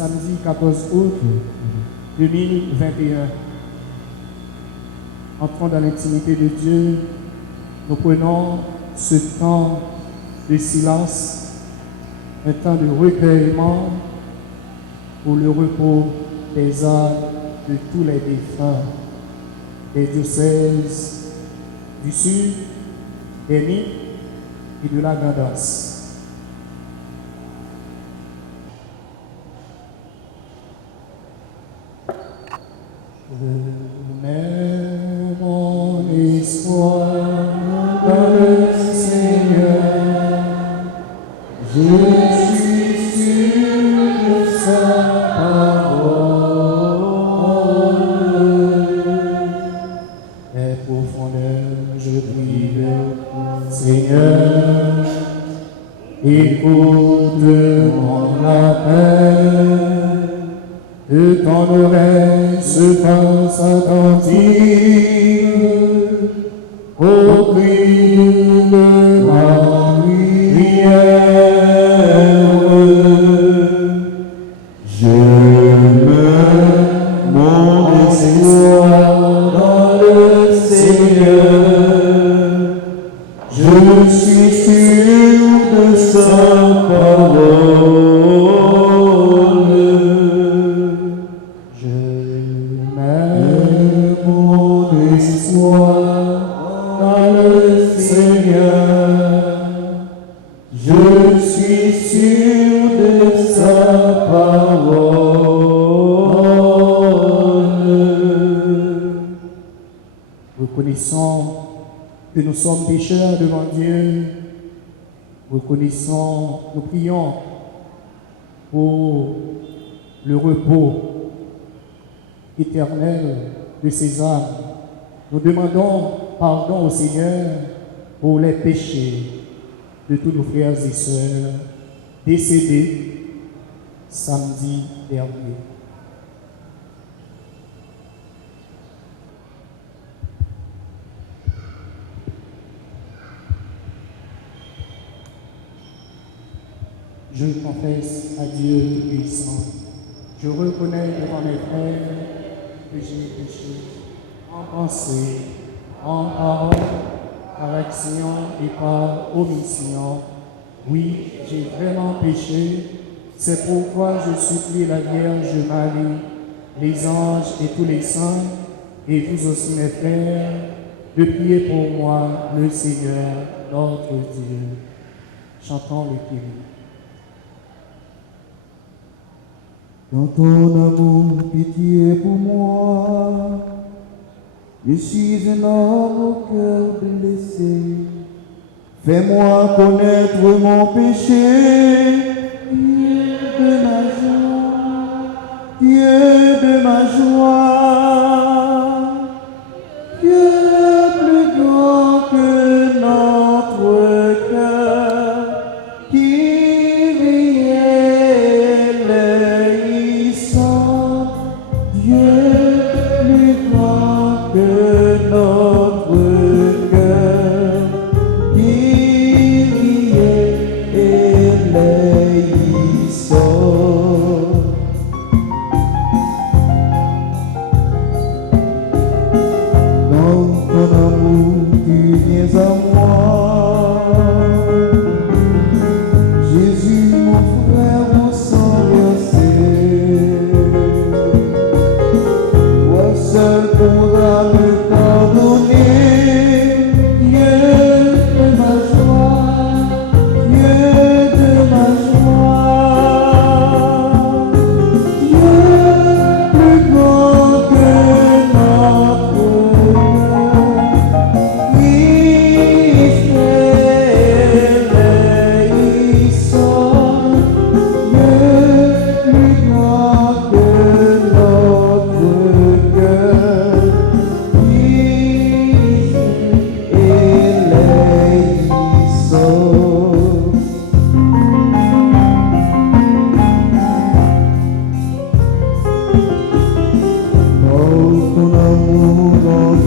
Samedi 14 août 2021. Entrons dans l'intimité de Dieu. Nous prenons ce temps de silence, un temps de recueillement pour le repos des âmes de tous les défunts des diocèses du Sud, des Nids et de la Grand'Anse. Je mets mon espoir dans le Seigneur, je suis sûr de sa parole. Les profondeurs, je prie le Seigneur, écoute mon appel. De ton oreille se fasse attentive au cri de ma prière. Je mets mon espoir dans le Seigneur, je suis sûr de sa parole. que nous sommes pécheurs devant Dieu, reconnaissons, nous prions pour le repos éternel de ces âmes. Nous demandons pardon au Seigneur pour les péchés de tous nos frères et sœurs décédés samedi dernier. Je confesse à Dieu Tout-Puissant. Je reconnais devant mes frères que j'ai péché en pensée, en parole, par action et par omission. Oui, j'ai vraiment péché. C'est pourquoi je supplie la Vierge Marie, les anges et tous les saints, et vous aussi mes frères, de prier pour moi, le Seigneur, notre Dieu. Chantons le Kyrie. Dans ton amour, pitié pour moi, je suis un homme au cœur blessé. Fais-moi connaître mon péché, Dieu de ma joie, Dieu de ma joie, Dieu plus grand que notre cœur, qui vit Dieu plus grand que notre cœur, qui dans ton amour tu viens à moi, Jésus mon frère, mon sang versé. Seul pourra me pardonner, Dieu de ma joie, Dieu de ma joie, Dieu plus grand que notre cœur, Christ éleissant, Dieu plus grand que notre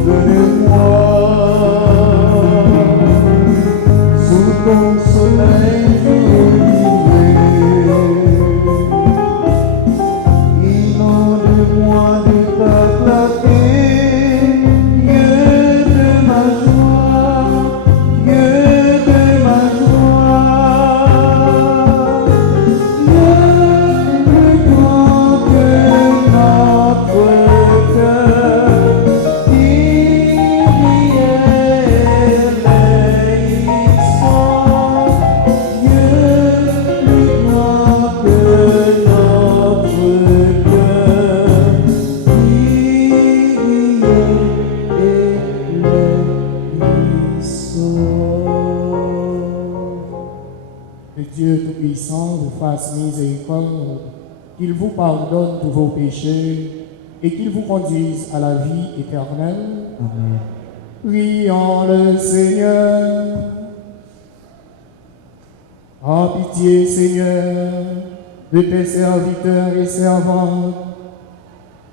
cœur. Miséricorde, qu'il vous pardonne tous vos péchés et qu'il vous conduise à la vie éternelle. Amen. Prions le Seigneur. En pitié, Seigneur, de tes serviteurs et servantes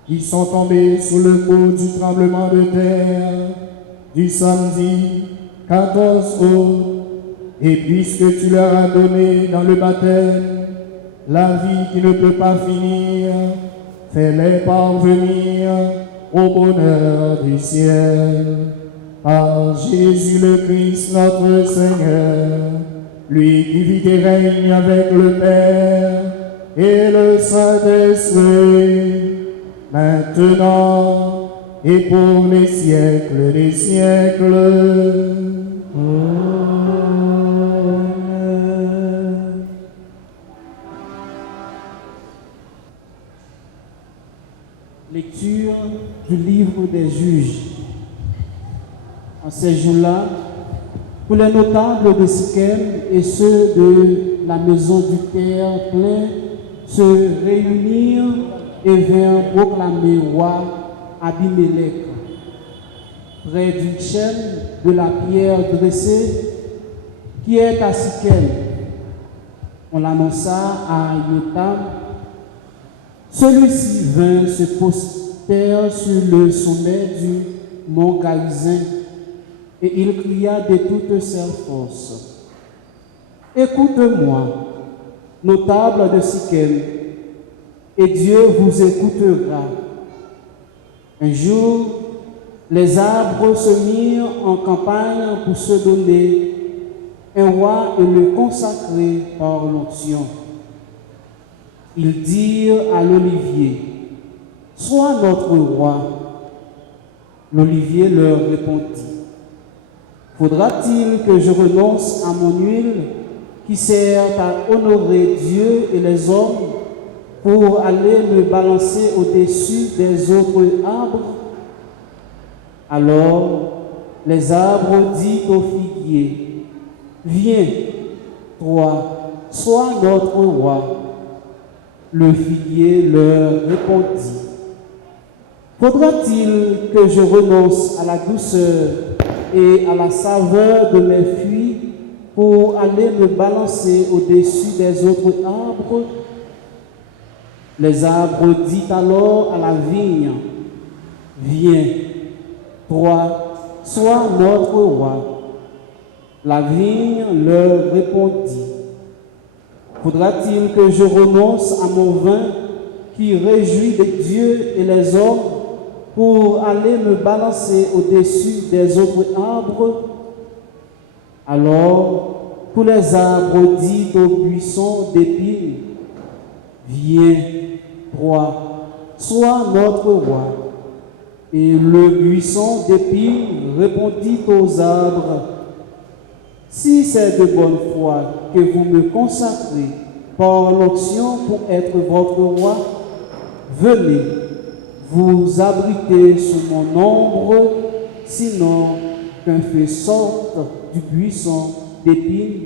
qui sont tombés sous le coup du tremblement de terre du samedi 14 août, et puisque tu leur as donné dans le baptême la vie qui ne peut pas finir, fais-les parvenir au bonheur du ciel. Par Jésus le Christ notre Seigneur, lui qui vit et règne avec le Père et le Saint-Esprit, maintenant et pour les siècles des siècles. Lecture du livre des Juges. En ces jours-là, pour les notables de Sichem et ceux de la maison du Père plein se réunirent et vinrent proclamer roi Abimelech. Près du chêne de la pierre dressée qui est à Sichem, on l'annonça à Yotam. Celui-ci vint se poster sur le sommet du mont Garizim et il cria de toutes ses forces. Écoute-moi, notable de Sichem, et Dieu vous écoutera. Un jour, les arbres se mirent en campagne pour se donner un roi et le consacrer par l'onction. Ils dirent à l'olivier, « Sois notre roi. » L'olivier leur répondit, « Faudra-t-il que je renonce à mon huile qui sert à honorer Dieu et les hommes pour aller me balancer au-dessus des autres arbres? » Alors les arbres dirent au figuier, « Viens, toi, sois notre roi. » Le figuier leur répondit, « Faudra-t-il que je renonce à la douceur et à la saveur de mes fruits pour aller me balancer au-dessus des autres arbres? » Les arbres dirent alors à la vigne, « Viens, toi, sois notre roi. » La vigne leur répondit, « Faudra-t-il que je renonce à mon vin qui réjouit les dieux et les hommes pour aller me balancer au-dessus des autres arbres? » Alors tous les arbres dirent au buisson d'épines, « Viens, toi, sois notre roi. » Et le buisson d'épines répondit aux arbres, « Si c'est de bonne foi que vous me consacrez par l'onction pour être votre roi, venez, vous abriter sous mon ombre, sinon qu'un feu sorte du buisson d'épines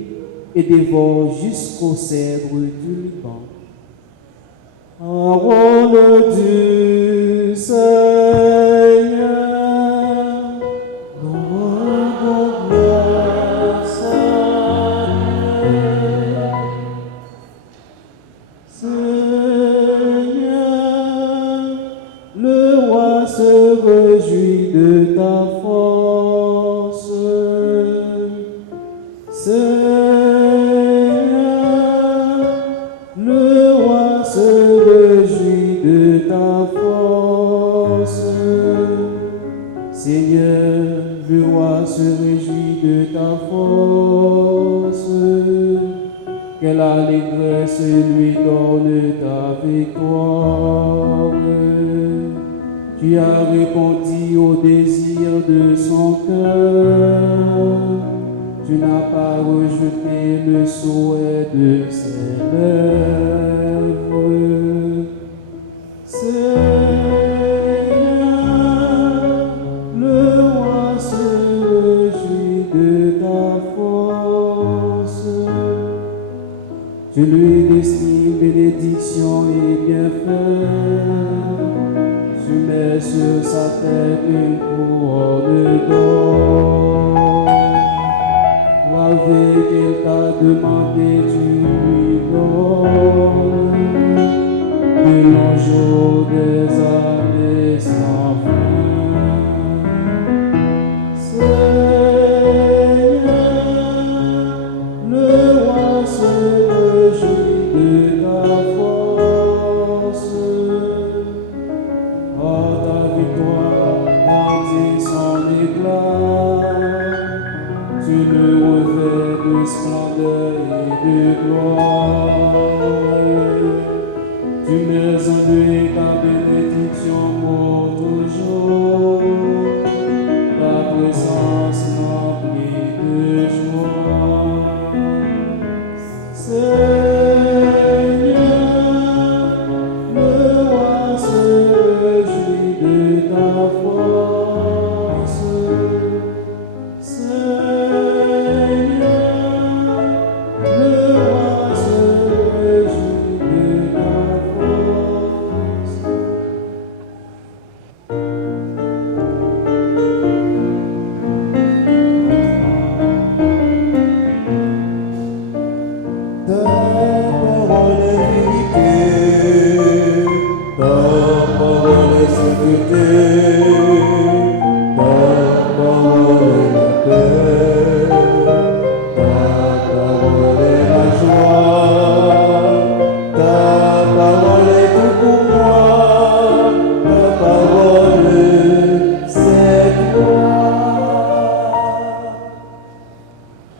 et dévore jusqu'au cèdre du Liban. » Parole du Seigneur. Réjouis de ta force, Seigneur, le roi se réjouit de ta force, Seigneur, le roi se réjouit de ta force, quelle allégresse lui donne ta victoire. Tu as répondu au désir de son cœur. Tu n'as pas rejeté le souhait de ses lèvres. Seigneur, le roi se réjouit de ta force. Tu lui destines bénédiction et bienfait. Tu mets sur sa tête une couronne d'or. Avec qu'elle t'a demandé, tu lui donnes. De longs jours, des années sans fin. Seigneur, le roi se réjouit de ta force. Ta victoire grandit son éclat, tu le revêts de splendeur et de gloire, tu mets en lui ta bénédiction pour toujours, ta présence remplie de joie. Ta force, Seigneur.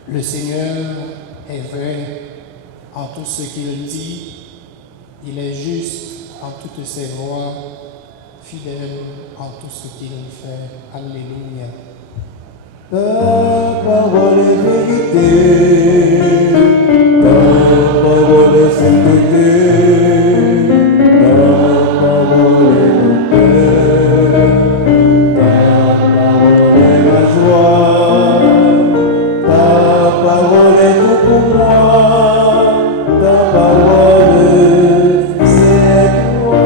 Le Seigneur est vrai en tout ce qu'il dit, il est juste en toutes ses voies, fidèle en tout ce qu'il fait. Alléluia. Ta parole est vérité, ta parole est sainteté, ta parole est paix, ta parole est ma joie, ta parole est tout pour moi, ta parole c'est toi.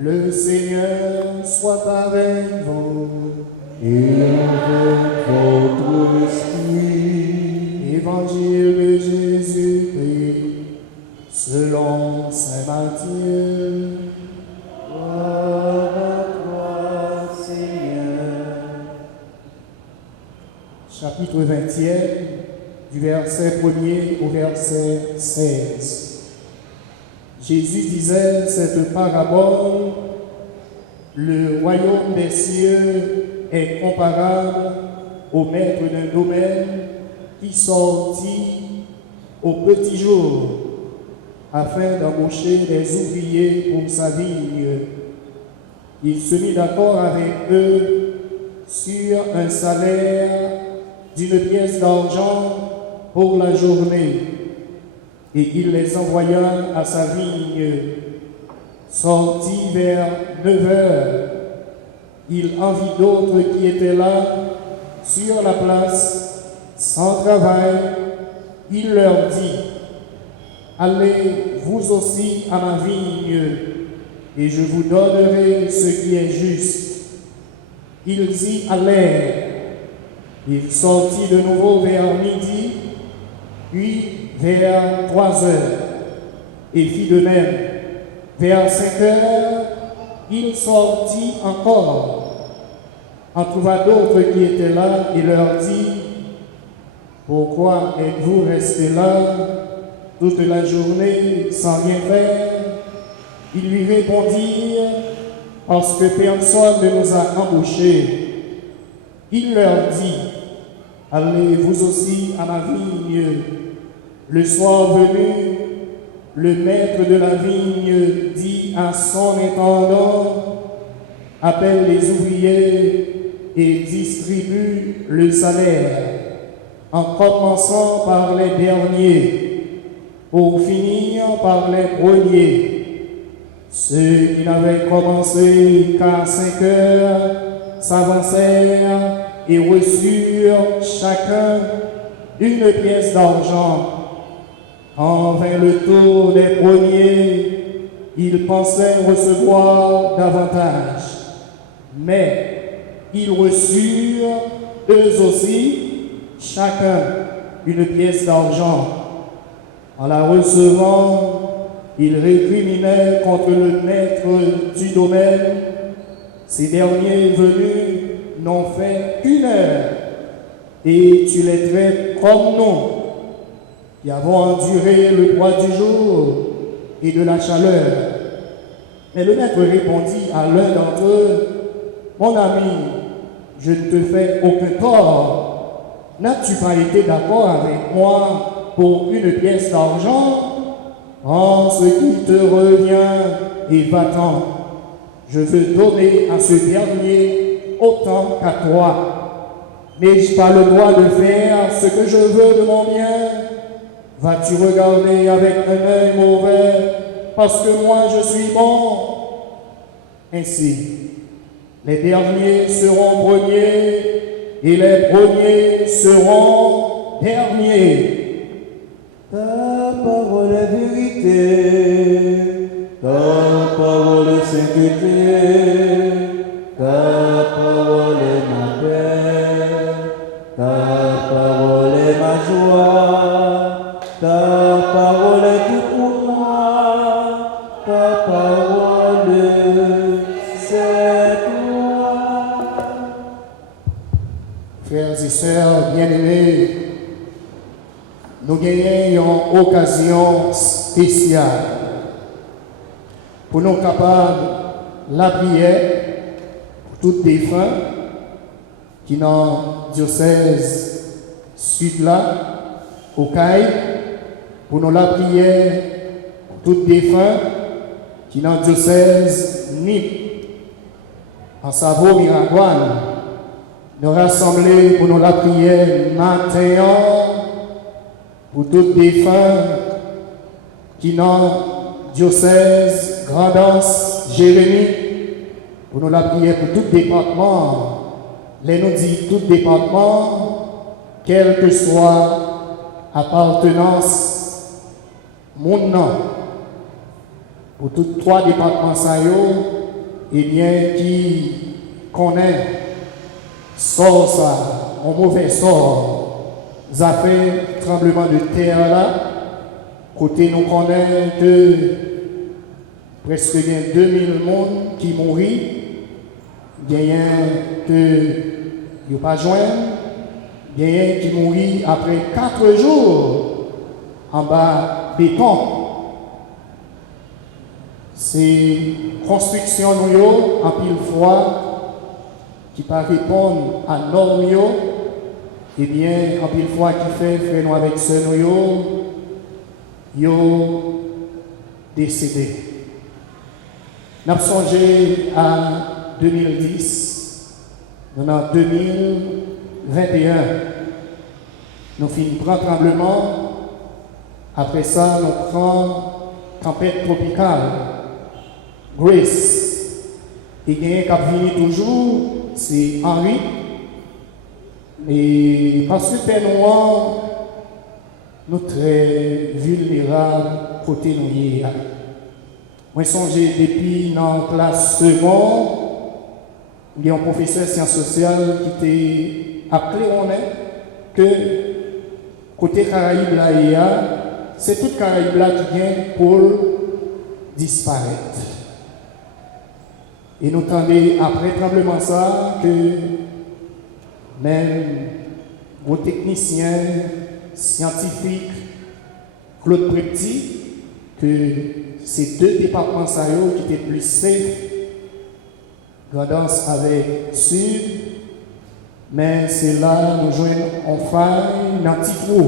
Le Seigneur soit avec vous. Et avec votre esprit. Évangile de Jésus-Christ selon saint Matthieu. Gloire à toi, Seigneur. Chapitre 20e, du verset 1er au verset 16. Jésus disait cette parabole: le royaume des cieux est comparable au maître d'un domaine qui sortit au petit jour afin d'embaucher des ouvriers pour sa vigne. Il se mit d'accord avec eux sur un salaire d'une pièce d'argent pour la journée, et il les envoya à sa vigne. Sorti vers 9 heures, il en vit d'autres qui étaient là, sur la place, sans travail. Il leur dit: allez vous aussi à ma vigne, et je vous donnerai ce qui est juste. Ils y allèrent. Il sortit de nouveau vers midi, puis vers 3 heures, et fit de même. Vers 5 heures, il sortit encore, en trouva d'autres qui étaient là, et leur dit: pourquoi êtes-vous restés là toute la journée sans rien faire? Ils lui répondirent: parce que personne ne nous a embauchés. Il leur dit: allez vous aussi à ma vigne. Le soir venu, le maître de la vigne dit à son intendant: appelle les ouvriers et distribue le salaire, en commençant par les derniers, pour finir par les premiers. Ceux qui n'avaient commencé qu'à 5 heures s'avancèrent et reçurent chacun une pièce d'argent. Quand vint le tour des premiers, ils pensaient recevoir davantage. Mais ils reçurent eux aussi chacun une pièce d'argent. En la recevant, ils récriminaient contre le maître du domaine. Ces derniers venus n'ont fait qu'une heure, et tu les traites comme nous, qui avons enduré le poids du jour et de la chaleur. Mais le maître répondit à l'un d'entre eux: mon ami, je ne te fais aucun tort. N'as-tu pas été d'accord avec moi pour une pièce d'argent? Prends ce qui te revient et va-t'en. Je veux donner à ce dernier autant qu'à toi. N'ai-je pas le droit de faire ce que je veux de mon bien? Vas-tu regarder avec un œil mauvais parce que moi je suis bon? Ainsi, les derniers seront premiers et les premiers seront derniers. Ta parole est vérité, ta parole est sainteté, ta parole est ma paix, ta parole est ma joie, ta parole est tout pour moi, ta parole c'est toi. Frères et sœurs bien-aimés, nous gagnons une occasion spéciale pour nous capables la prière pour tous les défunts qui dans le diocèse sud là, au Caille, pour nous la prière pour tout défunt qui dans le diocèse NIP, en Savo Miragouane, nous rassembler pour nous la prière matin pour tout défunt qui dans le diocèse Grandance Jérémie, pour nous la prière pour tout département. Les nous dit tout département, quelle que soit appartenance, mon nom, pour tous trois départements et bien qui connaît sort ça, un mauvais sort, ça fait tremblement de terre là, côté nous connaît que presque bien 2000 personnes qui mourent, il y a que ils pas joint, il y a qui mourit après 4 jours en bas béton. C'est construction nous en pile fois qui pas répondre à normes et bien en pile fois qui fait frère nous avec ce nous décédé. Nous avons songé à 2010, nous en 2021, nous finissons grand tremblement, après ça nous prenons tempête tropicale, Grace, et il y a un qui vient toujours, c'est Henri, et parce que Père Noir, nous sommes très vulnérables côté nous. Moi, songé depuis dans la classe seconde, il y a un professeur de sciences sociales qui était appelé que côté Caraïbes là, c'est toute Caraïbes là qui vient pour disparaître. Et nous attendons après tremblement ça que même vos techniciens, scientifiques, Claude Prepti, que ces deux départements qui étaient plus safe, Grandance avec Sud, mais c'est là nous jouons en faille dans petit trou.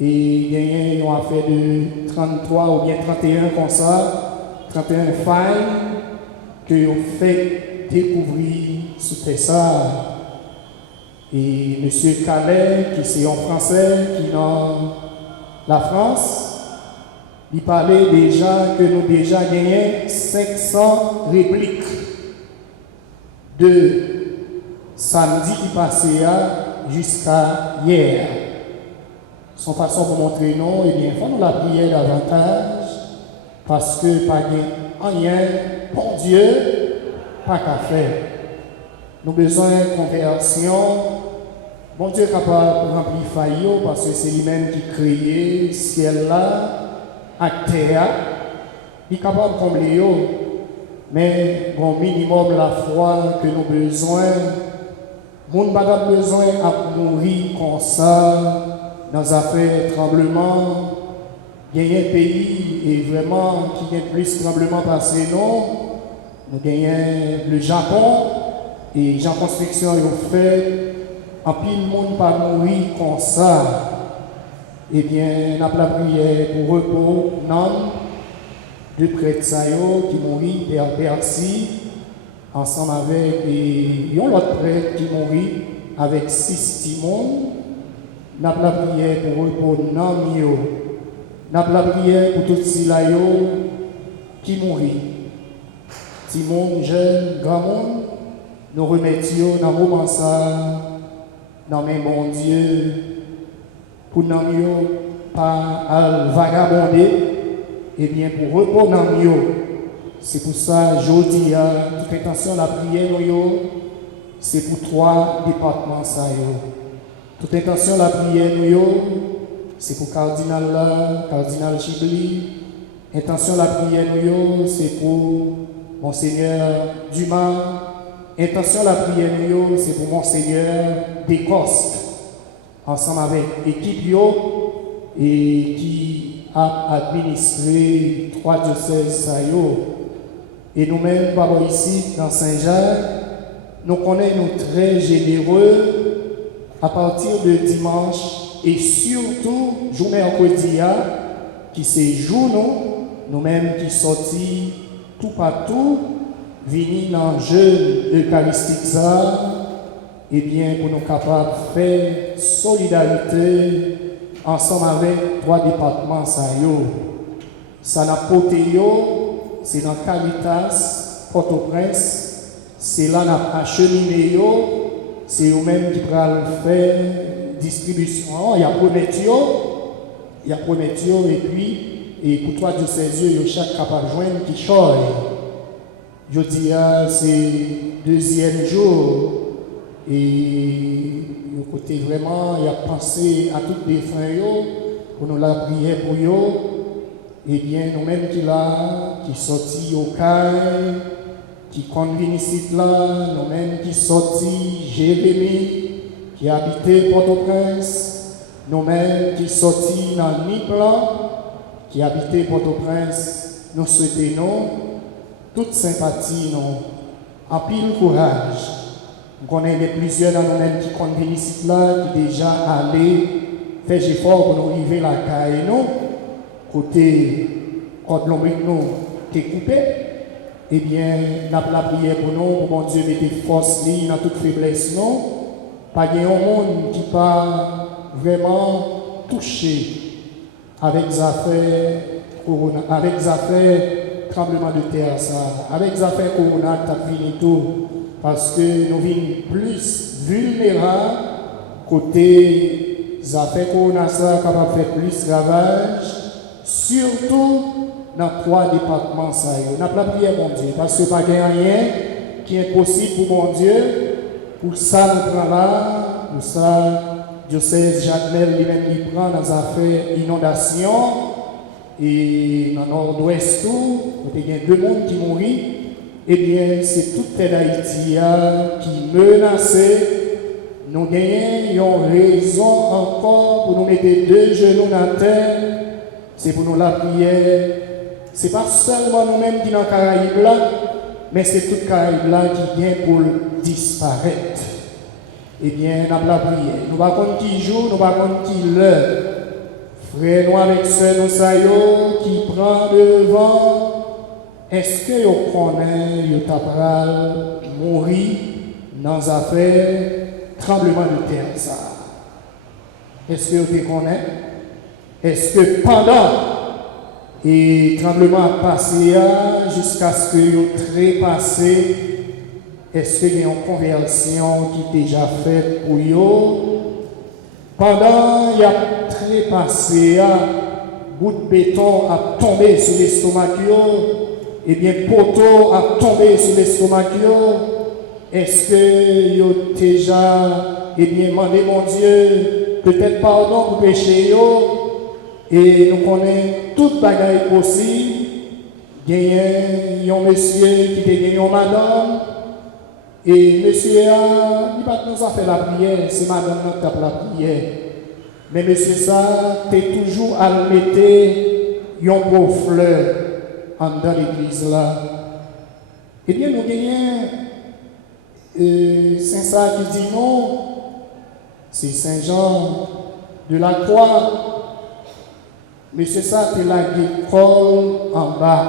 Et il y a une affaire de 33 ou bien 31 comme ça, 31 failles que vous fait découvrir sous ça. Et M. Calais, qui c'est un Français qui est dans la France, il parlait déjà que nous déjà gagné 500 répliques de samedi qui passait jusqu'à hier. Son façon pour montrer non, eh bien, il faut nous la prier davantage parce que pas rien, bon Dieu, pas qu'à faire. Nous avons besoin de conversion. Bon Dieu est capable de remplir faillot parce que c'est lui-même qui crée le ciel là. À terre, il est capable de combler, mais au minimum la foi que nous avons besoin, nous n'avons pas besoin de mourir comme ça, dans affaires tremblement. Il y a un pays et vraiment qui a plus de tremblements passés, non. Nous avons le Japon, et Jean Construction ont fait, en pile le monde pas mourir comme ça. Eh bien, nous avons la prière pour repos, non, de prêtres qui mourit vers Bercy, ensemble avec un autre prêtre qui mourit avec 6 timons. Nous avons la prière pour repos, non, nous avons la prière pour tous ceux qui mourit. Timon, jeune, grand monde, nous remettions dans le moment ça, dans mes bon Dieu. Pour nous pas vagabonder, et bien pour repos dans c'est pour ça je dis toute intention de la prière c'est pour 3 départements ça toute intention de la prière c'est pour cardinal Chibli, intention de la prière c'est pour Monseigneur Dumas, intention de la prière c'est pour Monseigneur Descostes. Ensemble avec l'équipe et qui a administré 3 diocèses. Et nous-mêmes, ici, dans Saint-Jacques, nous connaissons très généreux à partir de dimanche et surtout jour mercredi, qui c'est jour nous-mêmes qui sortis tout partout, venir dans le jeûne eucharistique ça, et bien pour nous capables de faire solidarité ensemble avec trois départements ça n'a poté c'est dans Caritas Port-au-Prince, c'est là n'a acheminé c'est eux-mêmes qui pourront faire distribution. Il y a Prométhio et puis et pour toi diocèses chaque capable joindre qui choisit. Je dis c'est deuxième jour et le côté vraiment il a pensé à toutes les fins pour nous la prier pour eux. Et bien nous-mêmes qui sortis au CAI, qui conviennent ici là, nous-mêmes qui sortis Jérémie, qui habitait Port-au-Prince, nous-mêmes qui sortis dans Niplan, qui habitait Port-au-Prince, nous souhaitons toute sympathie, en pile courage. Nous connaissons plusieurs dans nous-mêmes qui conviennent ici là, qui déjà allé faire effort pour nous arriver la CAI, côté quand l'ombrique nous est coupé, eh bien, nous avons la prière pour nous, pour mon Dieu, mettez force dans toute faiblesse, non. Pas de monde qui pas vraiment touché avec les affaires corona, avec les affaires tremblement de terre, ça, avec les affaires corona, t'as fini tout, parce que nous sommes plus vulnérables côté les affaires corona, ça, capable de faire plus ravage, surtout dans trois départements. Nous avons la prière, mon Dieu, parce que pas rien qui est possible pour mon Dieu. Pour ça, nous prenons là, pour ça, diocèse Jacmel lui-même il prend dans les affaires inondation et dans le nord-ouest tout, il y a deux mondes qui mourent. Eh bien, c'est toute Haïti qui menace. Nous avons raison encore pour nous mettre deux genoux dans la terre. C'est pour nous la prière. Ce n'est pas seulement nous-mêmes qui sommes dans les Caraïbes là, mais c'est toute les Caraïbes là qui vient pour disparaître. Eh bien, nous avons la prière. Nous ne savons pas qui jour, nous ne savons pas qui l'heure. Frère, nous avec sœur, nous savons qui prend devant. Est-ce que vous connaissez, vous avez mourir dans les affaires tremblement de terre ça? Est-ce que vous connaissez? Est-ce que pendant et tremblement a passé jusqu'à ce que vous trépassez, est-ce qu'il y a une conversion qui est déjà faite pour vous? Pendant il a trépassé, bout de béton a tombé sur l'estomac, et bien poteau a tombé sur l'estomac, est-ce que vous avez déjà demandé mon Dieu peut-être pardon pour péché et nous connaissons toute bagaille possible. Il y a un monsieur qui a gagné une madame et monsieur il va nous faire la prière, c'est madame qui tape la prière. Mais monsieur ça, tu es toujours à mettre un beau fleur en dans l'église là. Eh bien nous gagnons Saint ça qui dit non, c'est Saint Jean de la Croix. Monsieur ça, tu la l'école en bas,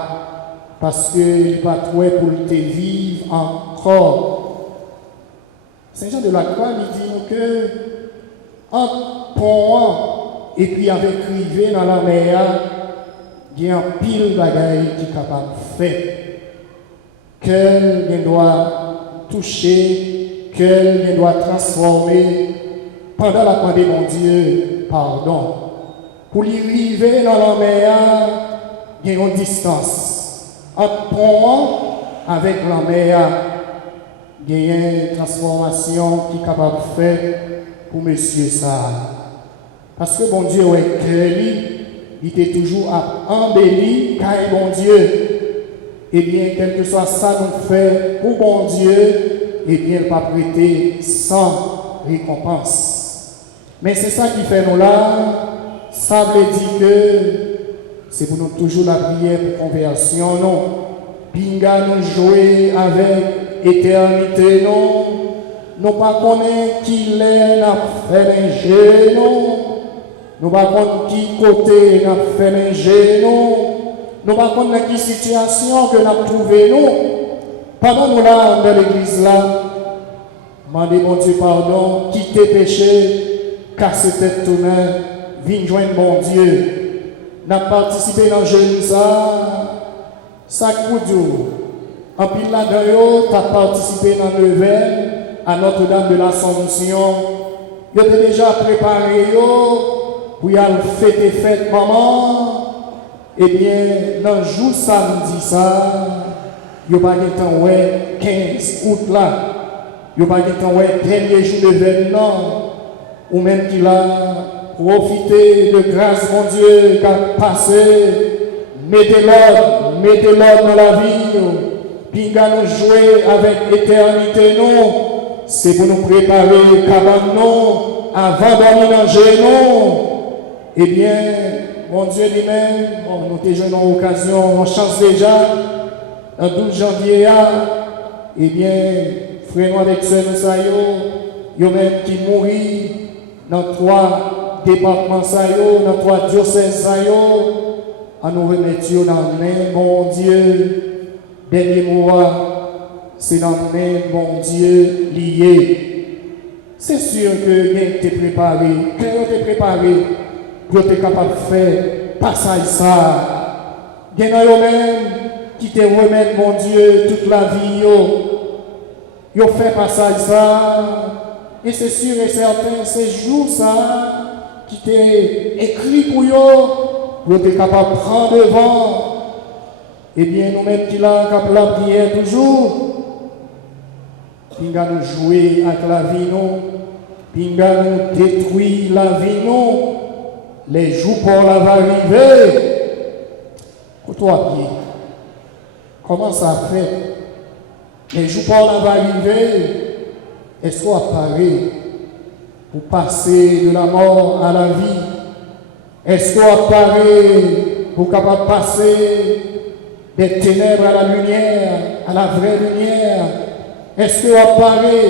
parce qu'il n'est pas trouvé pour te vivre encore. Saint Jean de la Croix lui dit que en pont et puis avec rivé dans la mer, il y a un pile de bagaille qui est capable de faire. Qu'elle doit toucher, qu'elle doit transformer pendant la pandémie, mon Dieu, pardon. Pour y arriver dans la mer, il y a une distance. Entre pont avec la mer, il y a une transformation qui est capable de faire pour monsieur ça. Parce que bon Dieu, il était toujours à embellir, car bon Dieu, eh bien, quel que soit ça nous fait pour bon Dieu, eh bien, il pas prêter sans récompense. Mais c'est ça qui fait nous là. Ça veut dire que c'est pour nous toujours la prière pour conversion, non. Pinga nous jouer avec éternité, non. nous pas connaître qui l'est n'a fait manger nous pas connaître qui côté n'a fait manger nous pas connaître qui situation que n'a trouvé nous pendant nous là dans l'église là. Demandez mon Dieu pardon, quitter péché, casser tête tournée, viens joindre mon Dieu. N'a participé dans le jeûne ça coup dur. En pile là-dedans, tu as participé dans le veille à Notre-Dame de l'Assomption. Tu as déjà préparé pour y aller fêter fête maman. Eh bien, dans le jour samedi ça, il n'y a pas de temps, 15 août là. Il n'y a pas de temps, dernier jour de l'événement, ou même qu'il a profité de grâce, mon Dieu, qui a passé. Mettez l'ordre dans la vie, puis nous jouer avec éternité, non. C'est pour nous préparer cabane, non, avant d'aller dans nous. Eh bien, mon Dieu lui-même, nous t'es joué dans l'occasion, on chance déjà, le 12 janvier, eh bien, frère nous avec sœur nous yo même qui mourit dans 3 départements dans 3 diocèses à nous remettre dans la main mon Dieu dernier mois c'est dans la main mon Dieu lié. C'est sûr que bien t'es préparé pour être capable de faire passage ça. Bien yo même qui te remettre mon Dieu toute la vie yo fait passage ça, et c'est sûr et certain, ces jours ça, qui t'est écrit pour être capable de prendre devant. Eh bien, nous-mêmes qui l'avons capable la prière toujours, puis nous jouer avec la vie, puis nous détruire la vie, les jours pour la va arriver. Pour toi, pied, comment ça fait? Les jours pour va arriver, est-ce qu'on apparaît pour passer de la mort à la vie? Est-ce qu'on apparaît pour capable de passer des ténèbres à la lumière, à la vraie lumière? Est-ce qu'on apparaît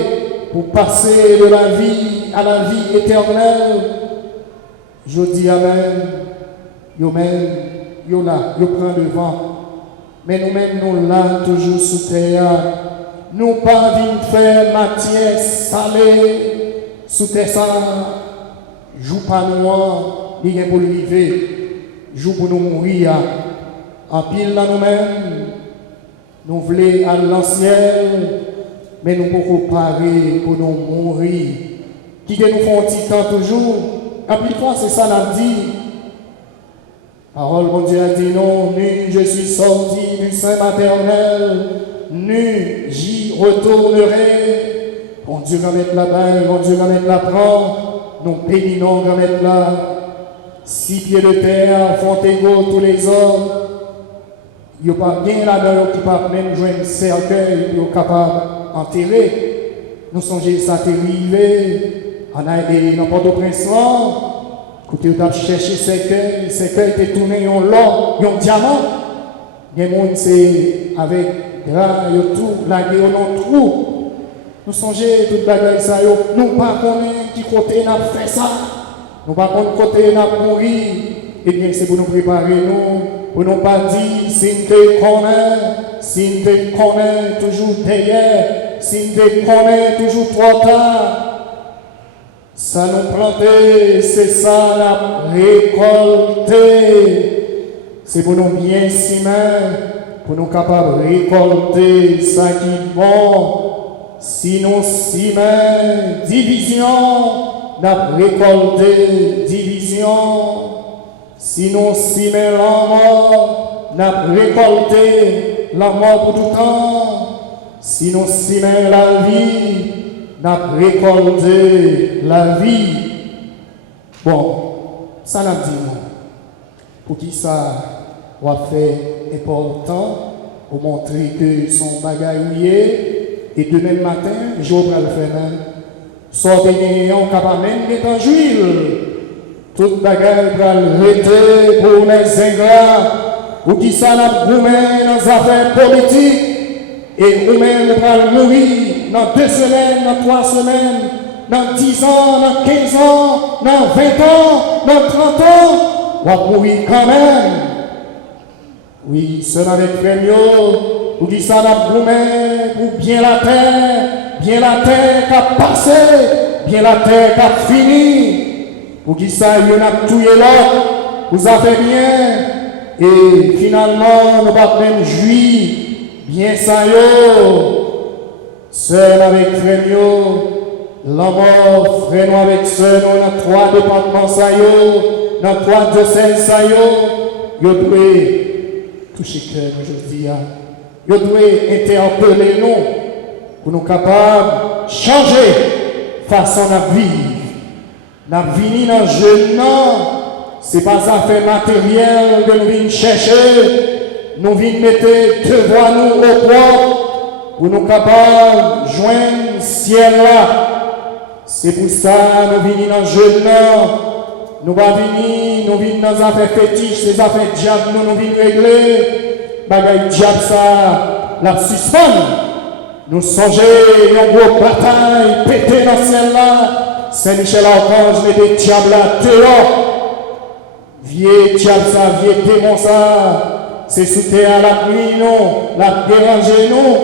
pour passer de la vie à la vie éternelle? Je dis Amen. Yo même, yo là, yo prend devant. Mais nous-mêmes, nous là, toujours sous terre. Nous pas venir faire matière salée sous terre ça. Joue pas noir, ni pour le vivre. Joue pour nous mourir. En pile là nous-mêmes, nous voulons à l'ancien, mais nous pouvons parer pour nous mourir. Qui nous font un petit temps toujours. En pile fois, c'est ça l'a dit. Parole, mon Dieu a dit non, nu, je suis sorti du sein maternel, nu, j'y retournerai. Mon Dieu va mettre la balle, mon Dieu va mettre la prendre, nous péninons va mettre là. 6 pieds de terre font égaux tous les hommes. Il n'y a pas bien là-dedans qui peut même jouer un cercueil pour capable d'enterrer. Nous songeons ça t'est arrivé, on a aidé n'importe au prince. Écoutez, vous avez cherché cercueil était tourné en l'or, en diamant. Il y a des gens c'est avec gras, tout, la gueule en trou. Nous songeons toute bagaille ça, nous ne pas connaître qui côté n'a fait ça. Nous ne pas connaître côté n'a mouru. Eh bien, c'est pour nous préparer, pour nous pas dire, si nous te connaît, toujours derrière, si nous te connaît, toujours trop tard. Ça nous planter, c'est ça la récolter. C'est pour nous bien s'aimer, pour nous capables de récolter ça qui est bon. Si nous s'aimer, division, nous récolter division. Si nous s'aimer la mort, nous récolter la mort pour tout temps. Si nous s'aimer la vie, n'a récolté la vie. Bon, ça n'a dit non. Pour qui ça va faire important pour montrer que son bagaille et demain matin, je vais le faire. Sortez on capable même d'être en juillet. Toute bagaille va le rester pour les ingrats. Pour qui ça n'a goumé dans les affaires politiques. Et vous-même, vous allez mourir dans 2 semaines, dans 3 semaines, dans 10 ans, dans 15 ans, dans 20 ans, dans 30 ans. Vous allez mourir quand même. Oui, seul avec Frémio, vous dites ça dans vous-même, pour bien la terre qui a passé, bien la terre qui a fini. Pour qui ça, il y a tout l'autre, vous avez bien. Et finalement, nous pas même jouir, bien ça seul avec Frémio, l'amour, frère avec seul, on a 3 départements ça dans 3 diocèses ça vous devez toucher cœur aujourd'hui. Vous devez interpeller nous pour nous capables de changer façon de vivre. Nous venons dans le jeune, ce n'est pas affaire matérielle que nous venons chercher. Nous venons mettre devant nous au propre pour nous capables de joindre le ciel là. C'est pour ça que nous venons dans le jeune. Nous venons dans les affaires fétiches, les affaires diable, nous venons régler. Bagaille diable ça, la suspendre. Nous songeons une grosse bataille, péter dans le ciel là. Saint-Michel Archange met des diables là dehors. Vieux diable ça, vieux démon ça. C'est sous terre la nuit, non, la déranger nous.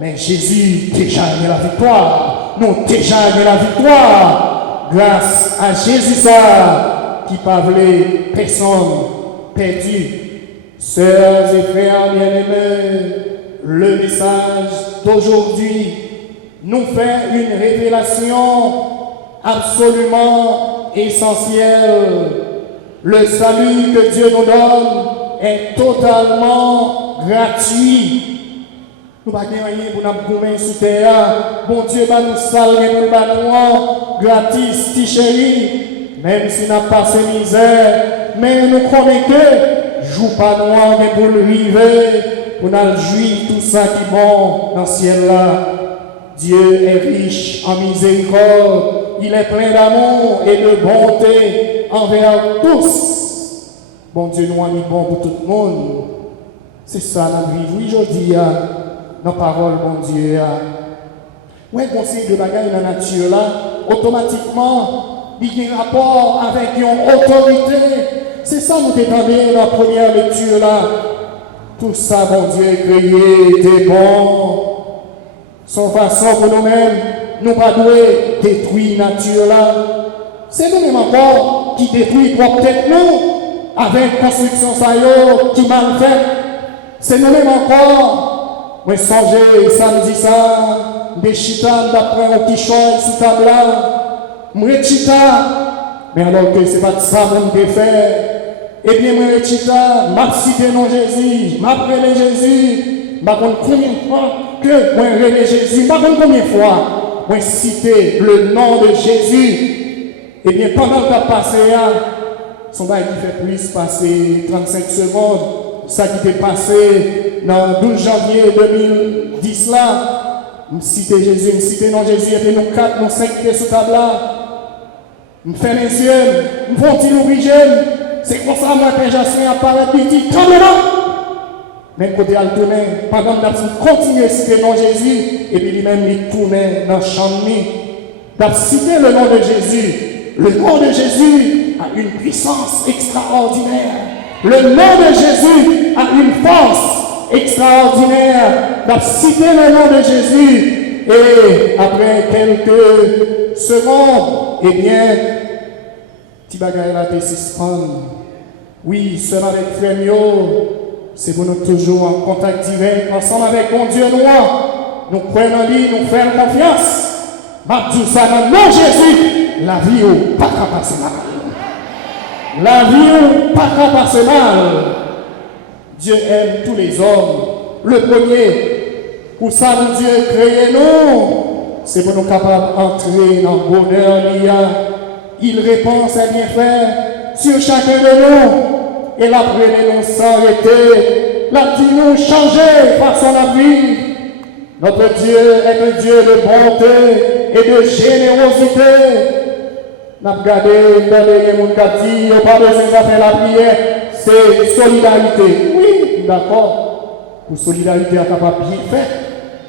Mais Jésus déjà eu la victoire. Nous déjà eu la victoire. Grâce à Jésus ça, qui pas voulu personne perdu. Sœurs et frères bien-aimés, le message d'aujourd'hui nous fait une révélation absolument essentielle. Le salut que Dieu nous donne est totalement gratuit. Nous ne pouvons pas rien pour nous gommer sous terre. Bon Dieu va nous saluer, nous le gratis, petit chéri. Même si nous avons passé misère, mais nous connaissons que joue pas noir, mais pour le river, pour nous jouir tout ça qui est bon dans le ciel là. Dieu est riche en miséricorde. Il est plein d'amour et de bonté envers tous. Bon Dieu nous a mis bon pour tout le monde. C'est ça notre vie. Oui, je dis, dans la parole, bon Dieu. Oui, conseil de bagaille dans la nature là, automatiquement, il y a un rapport avec une autorité. C'est ça nous détendons dans la première lecture là. Tout ça, bon Dieu, est créé, est bon. Sans façon pour nous-mêmes, nous ne pas détruire la nature là. C'est nous-mêmes encore qui détruisons peut-être nous avec la construction qui mal fait. C'est nous-mêmes encore. Moi, songez samedi ça, des chitas d'après un petit choix sous table là. Moi, chita, mais alors que ce n'est pas ça que je fais. Eh bien, moi, chita, m'a cité non Jésus, m'a appelé Jésus. Je ne sais pas combien de fois que moi relais Jésus, je ne sais pas combien de fois moi citer le nom de Jésus. Et bien pendant que tu as passé, son bail qui fait plus passer 35 secondes, ça qui t'est passé dans le 12 janvier 2010 là, je cite Jésus, je cite non Jésus, et puis nous 4, nous 5 pieds sous table là. Je fais mes yeux, je fais un petit obligé, c'est comme ça moi Père Jacin apparaît, puis il dit, calme-toi. Même côté à tourner, pendant que nous continuons à citer le nom de Jésus, et puis lui-même il tournait dans le champ de nuit. Nous cité le nom de Jésus. Le nom de Jésus a une puissance extraordinaire. Le nom de Jésus a une force extraordinaire. Nous cité le nom de Jésus. Et après quelques secondes, eh bien, petit bagaille là te suspend. Oui, seulement avec Frémio. C'est pour nous toujours en contact direct, ensemble avec mon Dieu noir. Nous croyons en lui, nous faisons confiance. Mabdou ça dans le nom de Jésus. La vie ou pas qu'à passer mal. La vie ou pas qu'à passer mal. Dieu aime tous les hommes. Le premier, pour ça, mon Dieu créé nous. C'est pour nous capables d'entrer dans le bonheur. Il répond ses bienfaits sur chacun de nous. Et la prière nous s'arrêter, la dit nous changer façon de vivre. Notre Dieu est un Dieu de bonté et de générosité. Nous avons regardé dans les gens qui ont dit, on pas besoin de faire la prière, c'est solidarité. Oui, d'accord. Pour solidarité, on est capable de bien faire.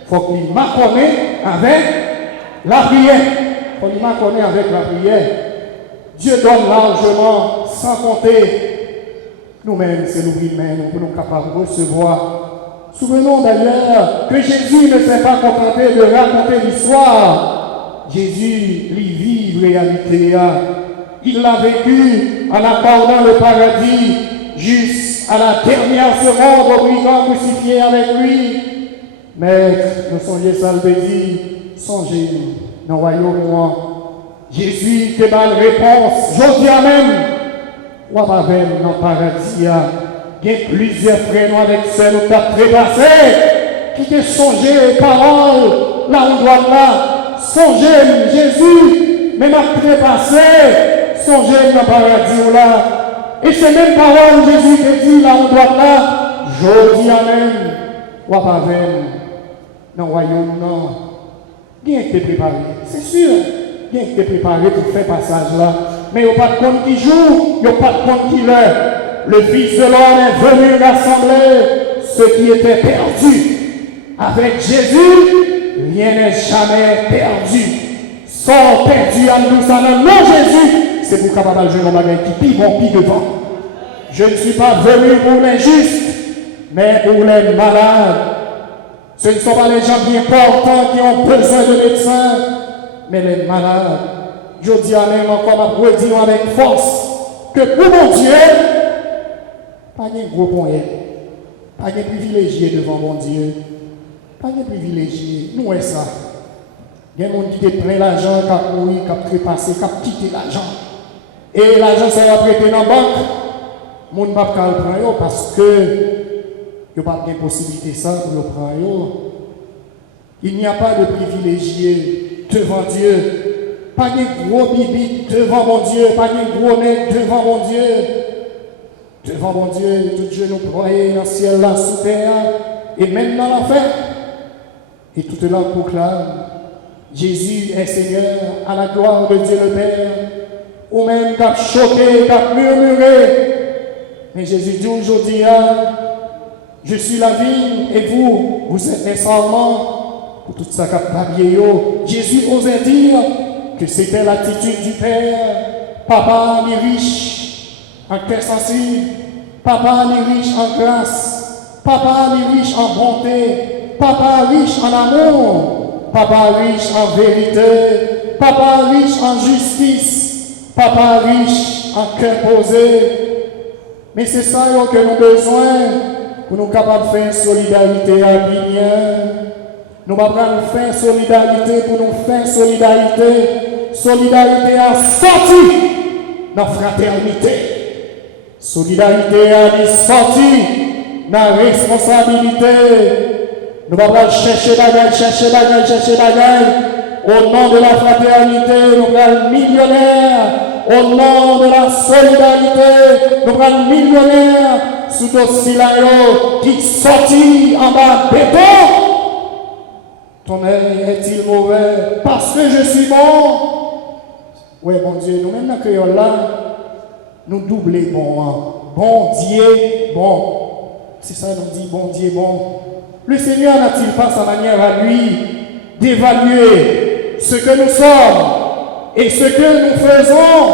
faut qu'il m'accorde avec la prière. Faut qu'il m'accorde avec la prière. Dieu donne largement, sans compter. Nous-mêmes, c'est l'oubli même pour nous capables de recevoir. Souvenons d'ailleurs que Jésus ne s'est pas contenté de raconter l'histoire. Jésus lui vit réalité. Il l'a vécu en accordant le paradis juste à la dernière seconde au brigand crucifié avec lui. Maître, nous songeons ça le dire, songez dans le royaume. Jésus te donne réponse, je dis même, ou pas même dans le paradis. Il y a plusieurs frères avec ceux qui ont trépassé, qui te songé les paroles, là on doit là, songez Jésus, même à trépassé, songez dans le paradis là. Et ces mêmes paroles, Jésus te dit là on doit là, je dis même, ou pas même dans le royaume non. Bien que tu préparé, c'est sûr, bien que tu préparé pour faire passage là, mais il n'y a pas de compte qui joue, il n'y a pas de compte qui l'heure. Le Fils de l'homme est venu rassembler ceux qui étaient perdus. Avec Jésus, rien n'est jamais perdu. Sans perdu à nous, ça non, Jésus, c'est pour capable de jouer dans bagage qui pille bon, pille devant. Je ne suis pas venu pour les justes, mais pour les malades. Ce ne sont pas les gens bien portants qui ont besoin de médecins, mais les malades. Je dis à même encore ma redire avec force que pour mon Dieu, pas de gros point, pas de privilégié devant mon Dieu, pas de privilégié. Nous, c'est ça. Il y a des gens qui ont plein d'argent, qui ont mouru, qui ont trépassé, qui ont quitté l'argent. Et l'argent s'est prêté dans la banque. Les gens ne peuvent pas le prendre parce que il n'y a pas de possibilité ça pour le prendre. Il n'y a pas de privilégié devant Dieu. Pas de gros bibi devant mon Dieu. Pas de gros nez devant mon Dieu. Devant mon Dieu, tout Dieu nous croyait dans le ciel, là, sous terre, et même dans l'enfer. Et tout le monde proclame, Jésus est Seigneur, à la gloire de Dieu le Père, ou même qu'a choqué, qu'a murmuré. Mais Jésus dit aujourd'hui, je suis la vigne, et vous, vous êtes les sarments. Pour tout ça qu'a babillé, Jésus osait dire que c'était l'attitude du Père. Papa, les riches, en cœur sensible, papa les riche en grâce, papa les riche en bonté, papa riche en amour, papa riche en vérité, papa riche en justice, papa riche en cœur posé. Mais c'est ça que nous avons besoin pour nous capables de faire solidarité à bien. Nous ne pouvons pas faire solidarité pour nous faire solidarité. Solidarité à sortir dans la fraternité. Solidarité à nous sortir dans la responsabilité. Nous ne pouvons pas chercher la gueule. Au nom de la fraternité, nous sommes millionnaires. Au nom de la solidarité, nous sommes millionnaires. Sous dossier qui sortit en bas béton. Ton œil est-il mauvais parce que je suis bon? Oui, bon Dieu, nous-mêmes dans le créole là, nous doublons bon. Bon Dieu, bon. C'est ça, nous dit bon Dieu, bon. Le Seigneur n'a-t-il pas sa manière à lui d'évaluer ce que nous sommes et ce que nous faisons?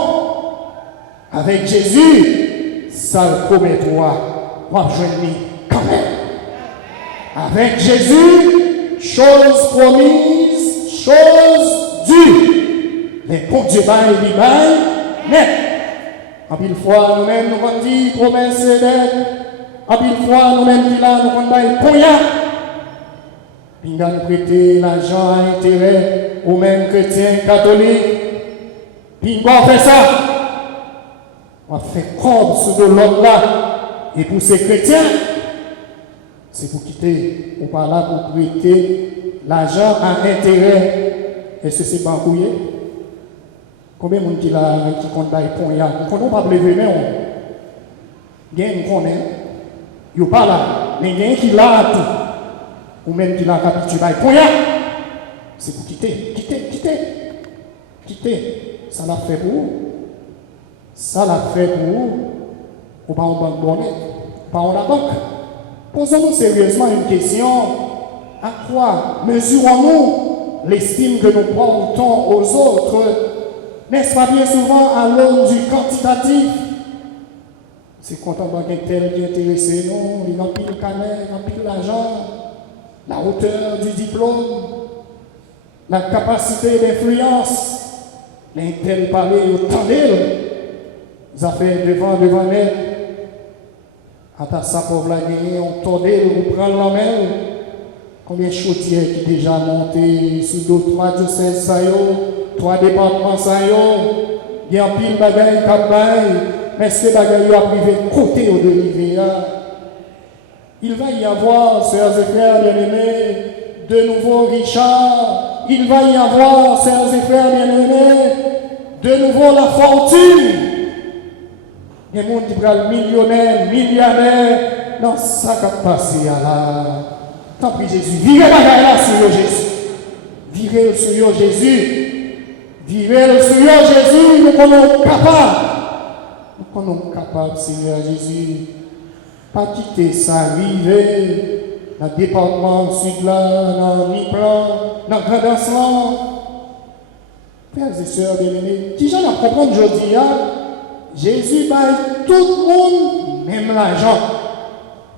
Avec Jésus, ça le promet toi, moi je dis quand même. Avec Jésus, chose promise, chose due. Les bons Dieu bail, il bail, net. En pile fois, nous-mêmes, nous avons dit promesse et dette. En pile fois, nous-mêmes, nous avons dit poignard. Puis nous avons prêté l'argent à intérêt aux mêmes chrétiens catholiques. Puis nous avons fait ça. On a fait comme sous de l'autre là. Et pour ces chrétiens, c'est pour quitter. On parle là pour prêter l'argent à intérêt. Est-ce que c'est pas couillé? Combien de monde qui compte des poignards? On ne peut pas lever, mais on. Gain, on connaît. Il n'y a pas là. Mais il y a qui l'a tout. Ou même qui l'a capturé des poignards. C'est pour quitter. Ça l'a fait pour vous. Ça l'a fait pour vous. Ou pas en banque bonnet. Pas en la banque. Posons-nous sérieusement une question. À quoi mesurons-nous l'estime que nous portons aux autres? N'est-ce pas bien souvent à l'aune du quantitatif? C'est content de tel qui est intéressé, non, il remplit le carnet, il remplit l'argent, la hauteur du diplôme, la capacité d'influence, l'intel parler autant d'elle, ça fait devant elle, à ta sa pauvre la gagner, on tordait, on prend la main. Combien de chaudières qui déjà monté sur d'autres 3 diocèses, 3 départements, il y a un pile de bagailles qui mais ces bagailles à privé côté au dérivé. Il va y avoir, sœurs et frères bien-aimés, de nouveaux Richard. Il va y avoir, sœurs et frères bien-aimés, de nouveau la fortune. Il y a des gens qui prennent millionnaires, milliardaires, dans ça qui a passé à la. Tant pis Jésus, virez la bagaille là sur Jésus. Virez sur Jésus. Virez sur Jésus, nous sommes capables. Nous sommes capables, Seigneur Jésus. Pas quitter ça, arriver dans le département sud là, dans le Niplan, dans le Grand Dansement. Frères et sœurs bien-aimés, qui j'en ai compris aujourd'hui, Jésus baille tout le monde, même l'argent.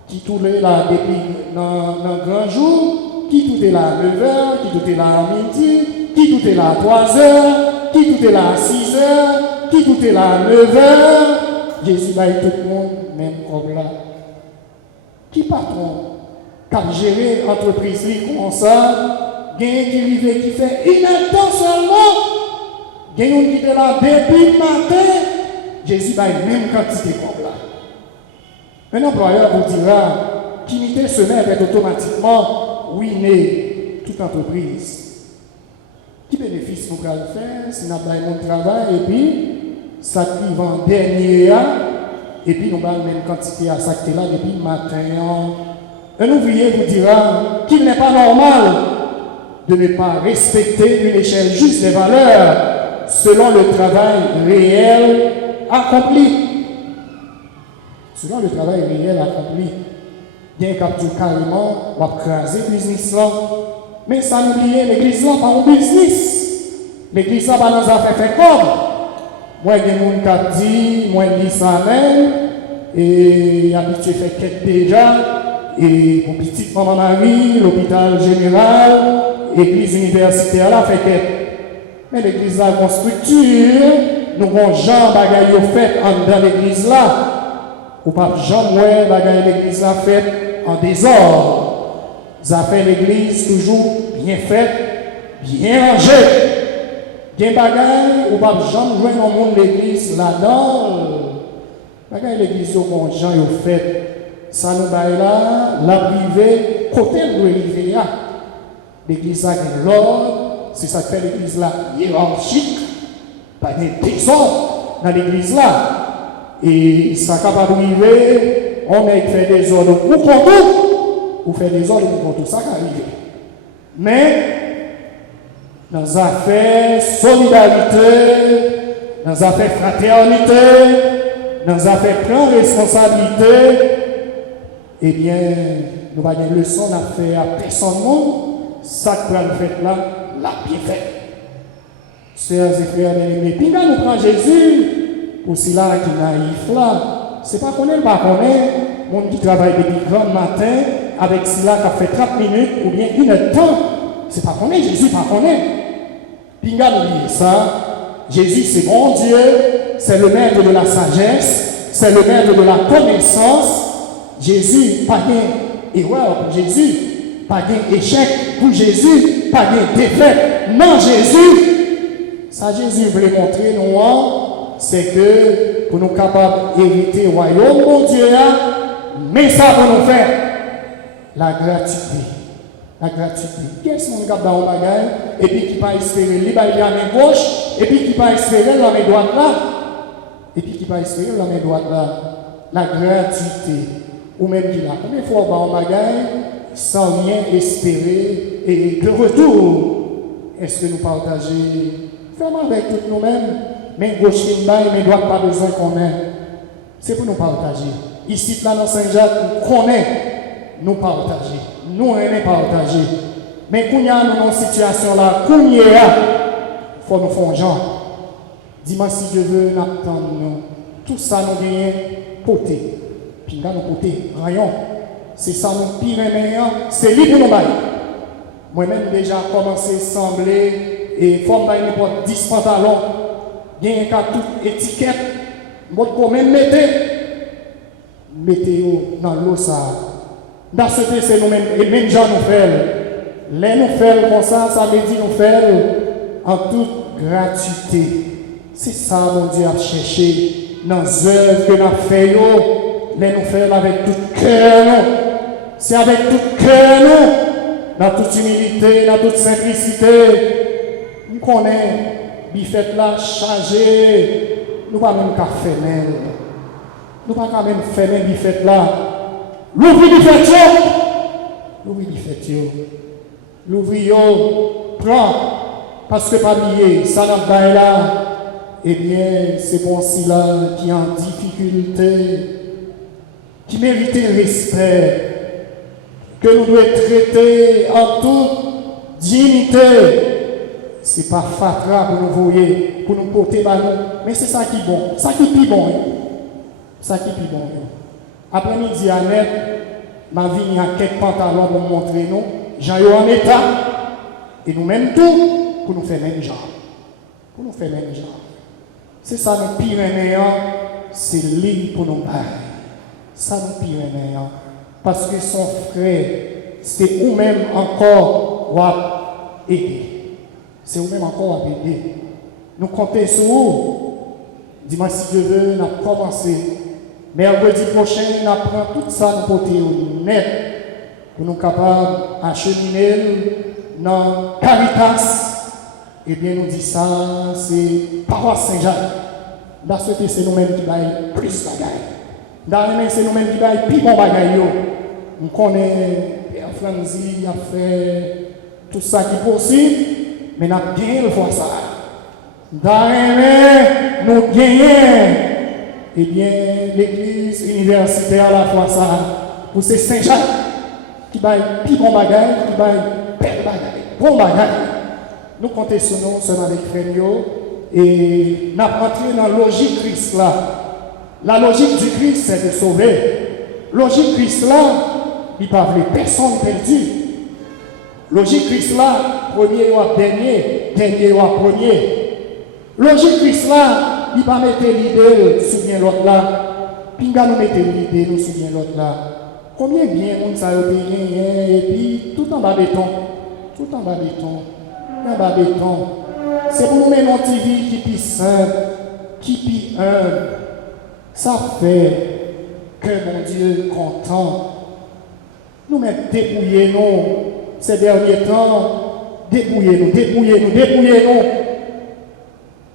Qui tout est là depuis dans le grand jour, qui tout est là à 9h, qui tout est là à midi, qui tout est là à 3h, qui tout est là à 6h, qui tout est là à 9h. Jésus baille tout le monde, même comme là. Qui patron, qui a géré l'entreprise comme ça, il y a qui fait une temps seulement, il y a qui est là depuis le matin, Jésus baille même quantité comme là. Un employeur vous dira qu'imiter ce maître est automatiquement ruiner toute entreprise. Qui bénéfice nous allons faire si nous avons mon travail et puis ça qui vend dernier et puis nous avons la même quantité à ça qui est là depuis le matin. Un ouvrier vous dira qu'il n'est pas normal de ne pas respecter une échelle juste des valeurs selon le travail réel accompli. Selon le travail réel accompli, bien capture carrément, on va craser le business là. Mais ça n'oublie l'église là, pas un business. L'église là, pas dans les affaires fait comme. Moi, il y a des gens qui disent, moi, je dis ça même, et habitué fait quête déjà, et pour petite maman Marie, l'hôpital général, l'église universitaire là, fait quête. Mais l'église là, a une structure, nous avons Jean Bagaille fait dans l'église là. Ou pas Jean Mouet, l'église a fait en désordre. Ça fait l'église toujours bien faite, bien rangée. Bien bagaille, ou pas Jean Mouet dans le monde de l'église là-dedans. Bagaille l'église au bon Jean a fait. Ça nous baille là, la privée, côté de l'arrivée là. L'église a l'ordre, c'est ça qui fait l'église là hiérarchique. Pas de désordre dans l'église là. Et ça capable d'arriver, on a fait des ordres pour tout, ou fait des ordres pour tout, ça qui arrive. Mais, dans les affaires solidarité, dans les affaires fraternité, dans les affaires plein responsabilité, eh bien, nous avons une leçon à faire à personne, ça que nous fait là, l'a bien fait. Sœurs et frères bien-aimés, puis là, nous prenons Jésus. Aussi là qui naïf là, c'est pas qu'on est pas connaît, monde qui travaille depuis grand matin avec cela qui a fait 30 minutes ou bien une heure de temps, c'est pas qu'on est, Jésus pas qu'on est. Puis oublier ça, Jésus c'est bon Dieu, c'est le maître de la sagesse, c'est le maître de la connaissance. Jésus pas d'erreur pour Jésus, pas d'échec pour Jésus, pas de défaite. Non Jésus, ça Jésus voulait montrer nous. C'est que pour nous capables d'hériter le royaume, mon Dieu, mais ça pour nous faire la gratuité. La gratuité. Qu'est-ce qu'on a dans le bagage et puis qui peut espérer lui, il a la main gauche, et puis qui peut espérer la main droite là, et puis qui peut espérer la main droite là. La gratuité. Ou même qui là. Combien de fois on va en bagage sans rien espérer et de retour, est-ce que nous partageons vraiment avec toutes nous-mêmes? Mais gauche qui baille, mais droite pas besoin qu'on ait. C'est pour nous partager. Ici, là, dans Saint-Jacques, on connaît. nous partager. Nous aimons partager. Mais quand nous sommes dans une situation là, quand il faut nous faire genre. Dis-moi si Dieu veut, nous attendons. Tout ça nous gagne côté. Puis nous côté, rayon. C'est ça nous pire meilleur. C'est lui pour nous bailler. Moi-même déjà commencé à sembler et forme bailler n'importe 10 pantalons. Il y a toute étiquette. Moi même mettez dans l'eau ça. Dans ce pays, c'est nous-mêmes, et même gens nous faisons. Les nous faisons comme ça veut dire nous faisons en toute gratuité. C'est ça, mon Dieu, à chercher dans les œuvres que nous faisons. Les nous faisons avec tout cœur. C'est avec tout cœur, dans toute humilité, dans toute simplicité. Nous connaissons, bifette là, chargé. Nous ne pouvons même pas faire même. Nous ne pouvons pas même faire même bifette là. L'ouvrir bifette, l'ouvrir bifette, l'ouvrir, prends, parce que pas oublier, ça n'a pas là. Eh bien, c'est pour cela qui est en difficulté, qui mérite respect, que nous devons traiter en toute dignité. Ce n'est pas fatra pour nous voyer, pour nous porter ballon, mais c'est ça qui est bon, ça qui est plus bon. Ça qui est plus bon. Après-midi à net, ma vie, il y a quelques pantalons pour montrer nous, j'en ai en état, et nous-mêmes tout, pour nous faire même genre. Pour nous faire même genre. C'est ça nos Pyrénéens, c'est lui pour nous bailler. Ça nos Pyrénéens. Parce que son frère, c'est vous-même encore à aider. C'est vous-même encore à aider. Nous comptons sur vous. Dis-moi si Dieu veut, nous avons commencé. Mercredi prochain, nous apprenons tout ça, nous porter au net. Pour nous capables d'acheminer dans Caritas. Eh bien, nous disons ça, c'est paroisse Saint-Jacques. Dans ce pays, c'est nous-mêmes qui baillons plus de bagailles. Dans le même, c'est nous-mêmes qui baillons plus de bagailles. Nous connaissons, Père Franzi a fait tout ça qui est possible, mais nous avons bien le voir ça. Dans le même, nous gagnons. Eh bien, l'église universitaire à la fois ça. Pour ces Saint-Jacques qui baillent plus de bagailles, qui baillent belle bagaille, bon bagaille. Nous comptons sur nous, seulement avec Frémio, et nous entré dans la logique Christ là. La logique du Christ, c'est de sauver. Logique Christ là, il ne parle personne perdu. Logique Christ là, premier ou dernier, dernier ou premier. Logique Christ là, il ne va pas mettre l'idée sous bien l'autre là. Puis il va nous mettre l'idée sous bien l'autre là. Combien bien on ça a gagné, et puis tout en bas béton. Tout en bas béton. C'est pour nous mettre notre vie qui est simple, qui est humble. Ça fait que mon Dieu est content. Nous mettons dépouillez-nous ces derniers temps.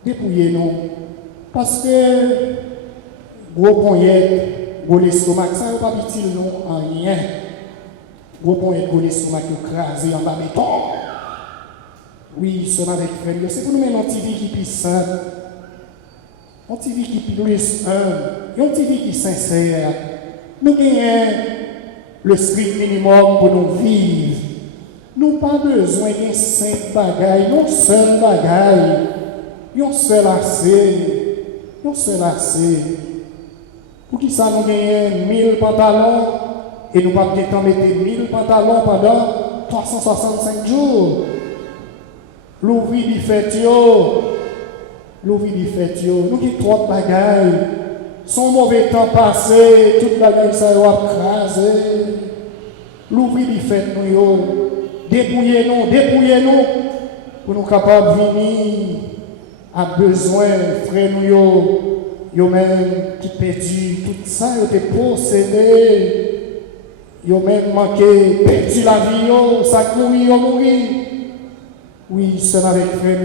Dépouillez-nous. Parce que gros poignette, gros l'estomac, ça ne va pas utile non en rien. Gros poignette, gros l'estomac écrasé en bas béton. Oui, seulement avec frère. C'est pour nous mettre notre vie qui est plus simple, notre vie qui est plus humble, notre vie qui est sincère. Nous gagnons le strict minimum pour nous vivre. Nous n'avons pas besoin d'un 5 bagailles, non seul bagaille, non seul assez. Pour qui ça nous gagnons 1000 pantalons et nous ne pouvons pas mettre 1000 pantalons pendant 365 jours. L'ouvrir du fait, nous qui trop de bagailles, son mauvais temps passé, toute bagaille ça va craser. L'ouvrir du fait, nous, dépouillez-nous, pour nous capables de venir à besoin, frère nous, même qui perdu tout ça, ils étaient possédés, ils même manqué, perdu la vie, ça mourir. Oui, c'est avec frère.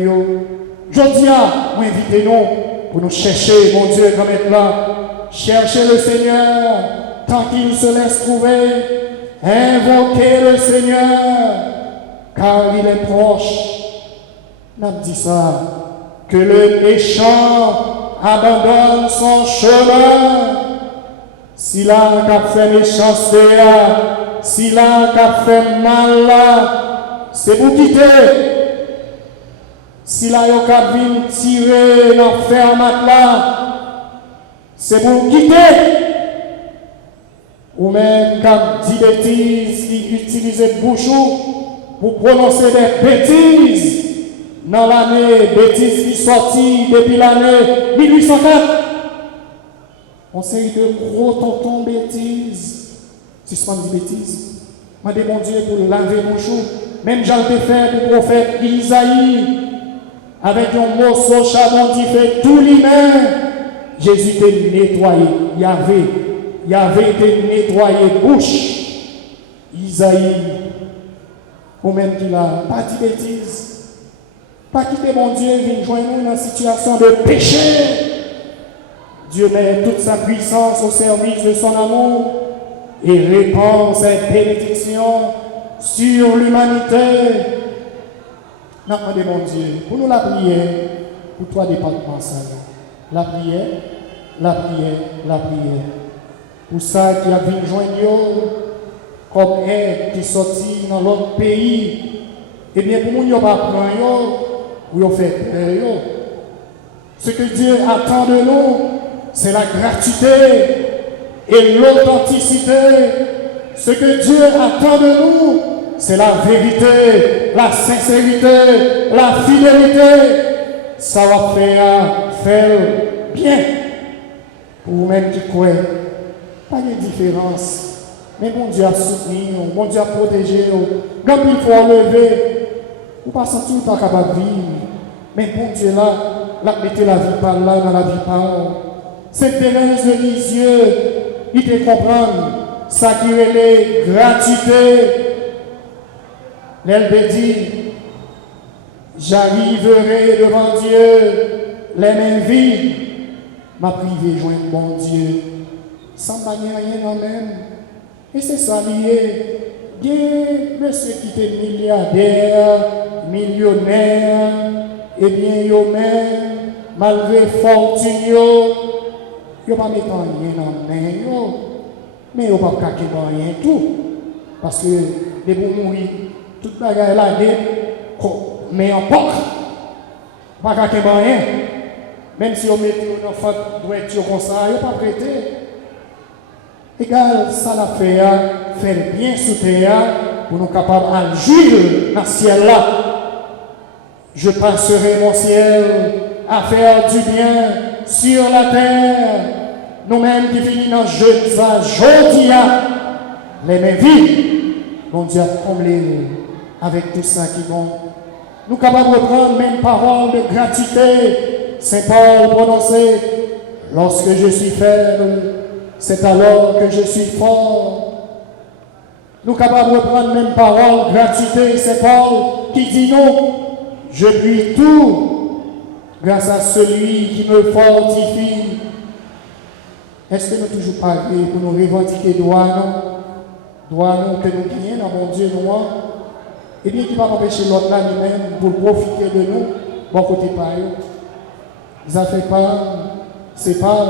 Jodia, vous invitez-nous pour nous chercher, mon Dieu, comme être là. Cherchez le Seigneur tant qu'il se laisse trouver. Invoquez le Seigneur car il est proche. N'a dit ça. Que le méchant abandonne son chemin. S'il a fait méchanceté, si là qu'a fait mal là, c'est pour quitter. Si là yo qu'a vinn tirer dans fermat là, c'est pour quitter. Ou même qu'a dit bêtises, qui utilise bouchou pour prononcer des bêtises dans l'année bêtises qui sortit depuis l'année 1804. On série de gros tontons bêtises. Si ce pas dit bêtises, m'a demandé Dieu pour laver mon chou. Même Jean le fait le prophète Isaïe, avec un morceau charbon qui fait tout l'humain. Jésus était nettoyé. Il avait été nettoyé bouche. Isaïe, ou même qu'il a pas dit bêtises. Pas quitter mon Dieu, vient joindre nous dans une situation de péché. Dieu met toute sa puissance au service de son amour et répand ses bénédictions sur l'humanité. Nous demandons mon Dieu, pour nous la prière, pour toi département ça. La prière, la prière, la prière. Pour ça qui a vu joindre comme aide qui sortit dans l'autre pays. Eh bien, pour nous, nous pas prendre, pour nous faire peur. Ce que Dieu attend de nous, c'est la gratuité et l'authenticité. Ce que Dieu attend de nous, c'est la vérité, la sincérité, la fidélité. Ça va faire bien. Pour vous-même qui croyez, pas de différence. Mais bon Dieu a soutenu, bon Dieu a protégé. Quand il faut enlever, vous ne pas sentir pas capable de vivre. Mais bon Dieu là, mettez la vie par là, dans la vie par là. Cette Thérèse de Lisieux, il te comprend, ça qui est gratuité. Elle dit, j'arriverai devant Dieu, les mains vides, m'a privé joindre mon Dieu, sans gagner rien en même. Et c'est ça lié. Bien, monsieur qui est milliardaire, millionnaire, et bien, yo même, malgré fortune, yo pas mettre rien en main, mais yo pas caquer rien tout. Parce que, les bons mourir, toute bagaille là, mais en poque, pas caquer rien. Même si on met une enfant droiture comme ça, yo pas prêté. Égal, ça l'a fait, faire bien sous terre, pour nous capables de jouir dans le ciel là. Je passerai mon ciel à faire du bien sur la terre. Nous-mêmes qui finissons dans jeudi, les mains vides, mon Dieu a comblé avec tout ça qui est bon. Nous sommes capables de prendre même parole de gratuité. Saint Paul prononçait, lorsque je suis faible, c'est alors que je suis fort. Nous sommes capables de prendre même parole gratuité. Saint Paul qui dit non, je puis tout grâce à celui qui me fortifie. Est-ce que nous toujours parlons pour nous revendiquer droit nous que nous gagnons dans mon Dieu nous? Eh bien, qui va empêcher l'autre là lui-même pour profiter de nous, bon côté par eux. Ça fait pas, c'est pas,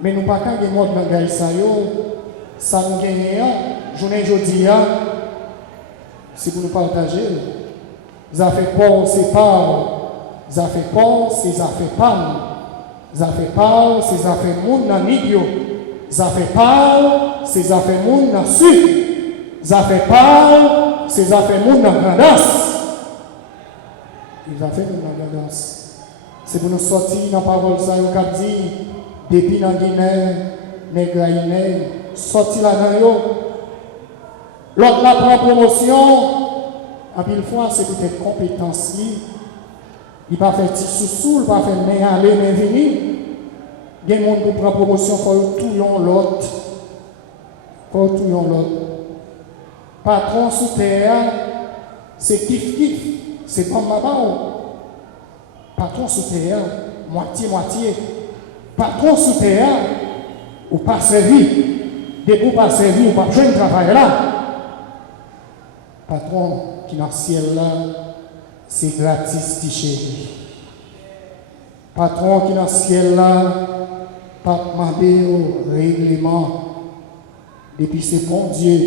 mais nous pas qu'à gagner notre langage ça nous gagne, journée aujourd'hui, c'est pour nous partager. Ça fait pas, c'est pas, ça fait pas, c'est ça fait pas. Ça fait pas, c'est ça fait monde dans l'idio. Ça fait pas, c'est ça fait monde dans sucre. Ça fait pas, c'est ça fait monde dans grandance. Il a fait monde dans grandance. C'est pour nous sortir dans la parole ça, il a dit, depuis dans Guinée, Négraïné, sortir là-dedans yo. L'autre la prend promotion, en pile fois, c'est peut-être compétence. Il ne peut pas faire petit sous-sous, il ne peut pas faire main aller, main venir. Il y a des gens qui prennent promotion, il faut tout l'autre. Faut tout l'autre. Patron sous terre, c'est kiff-kiff, c'est pas maman. Patron sous terre, moitié-moitié. Patron sous terre, ou pas servi. Dès que vous pas servi, ou pas besoin de travail là. Patron qui est dans le ciel là, c'est gratis, petit chéri. Patron qui est dans le ciel là, pas demander au règlement. Depuis c'est bon Dieu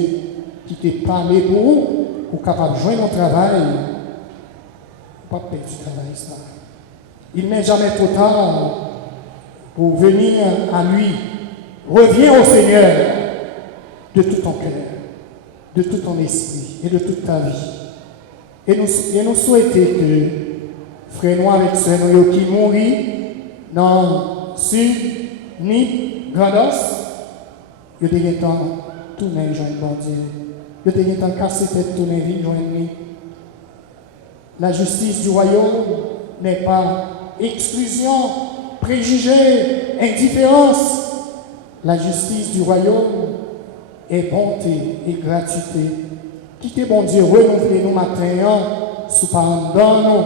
qui t'a parlé pour vous, pour capable de joindre au travail, pas perdre du travail ça. Il n'est jamais trop tard pour venir à lui. Reviens au Seigneur de tout ton cœur, de tout ton esprit et de toute ta vie. Et nous souhaitons que frère nous avec sœur nous qui mourit dans sud ni grandos, yo te temps tourner joindre bon Dieu. Yo te temps casser tête tourner vie joindre lui. La justice du royaume n'est pas exclusion, préjugé, indifférence. La justice du royaume est bonté et gratuité. Quittez bon Dieu, renouvelez nous matin sous parole nous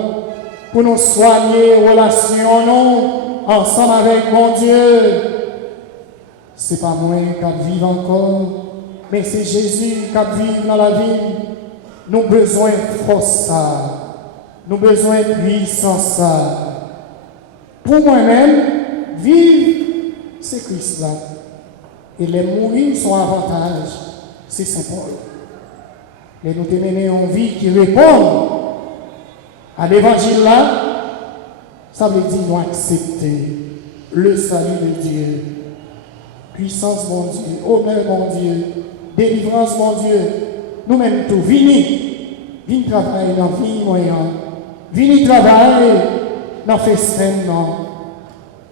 pour nous soigner, relations nous ensemble avec mon Dieu. C'est pas moi qui vive encore, mais c'est Jésus qui vit dans la vie. Nous avons besoin de force ça. Nous avons besoin de puissance ça. Pour moi-même, vivre, c'est Christ là. Et les mourir sont avantage, c'est Saint-Paul. Et nous te mener en vie qui répond à l'évangile là, ça veut dire nous accepter le salut de Dieu. Puissance, mon Dieu, honneur, mon Dieu, délivrance, mon Dieu. Nous-mêmes tout, venez travailler dans la vie moyenne. Venez travailler dans le festin, non.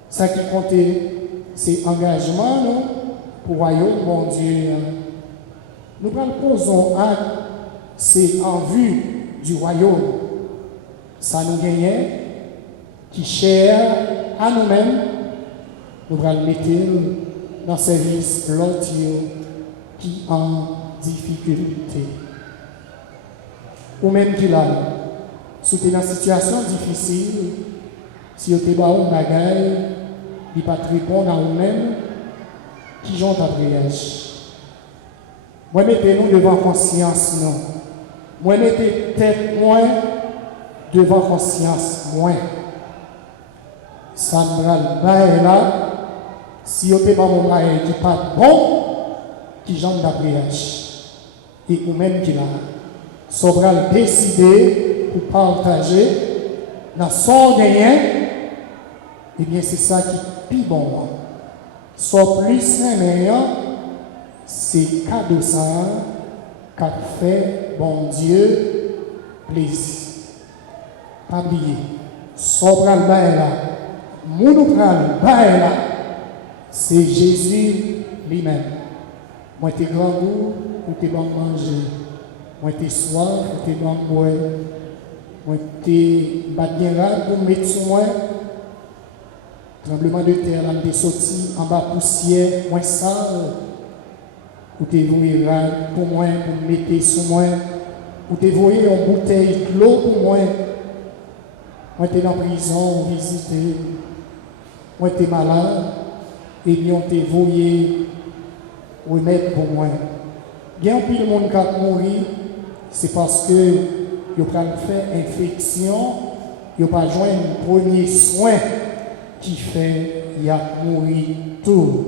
Ça qui compte, c'est engagement, non, pour le royaume, mon Dieu. Nous posons acte, c'est en vue du royaume. Ça nous gagne, qui cher à nous-mêmes, nous allons mettre dans le service l'autre qui en difficulté. Ou même qui l'a, sous une situation difficile, si vous avez un bagage, il ne va pas répondre à vous-même, qui j'en ta prière. Moi, mettez-nous devant conscience, non. Moi, mettez tête moins devant conscience, moins. Ça me râle là, si vous avez mon bagage qui n'est pas bon, qui j'en ta prière. Et ou même qui l'a. Sobral décider pour partager dans son gain, eh bien c'est ça qui est plus bon. Soit plus meilleur, c'est cadeau ça qu'a fait bon Dieu plaisir. Pas oublier. Sobral là, mounopral là, c'est Jésus lui-même. Moi t'es grand goût ou t'es bon manger. Moi, t'es soif, t'es bon boire. Moi, t'es bien rare pour mettre sur moi. Tremblement de terre, là, t'es sorti en bas poussière, moi sale. Ou t'es voué rare pour moi, pour mettre sur moi. Ou t'es voué en bouteille de l'eau pour moi. Moi, t'es dans la prison, visiter. Moi, t'es malade. Et bien, on t'est voué remettre pour moi. Bien, plus de monde qui a mourir. C'est parce que vous avez fait infection, vous n'avez pas joué un premier soin qui fait qu'il y a mourir tout.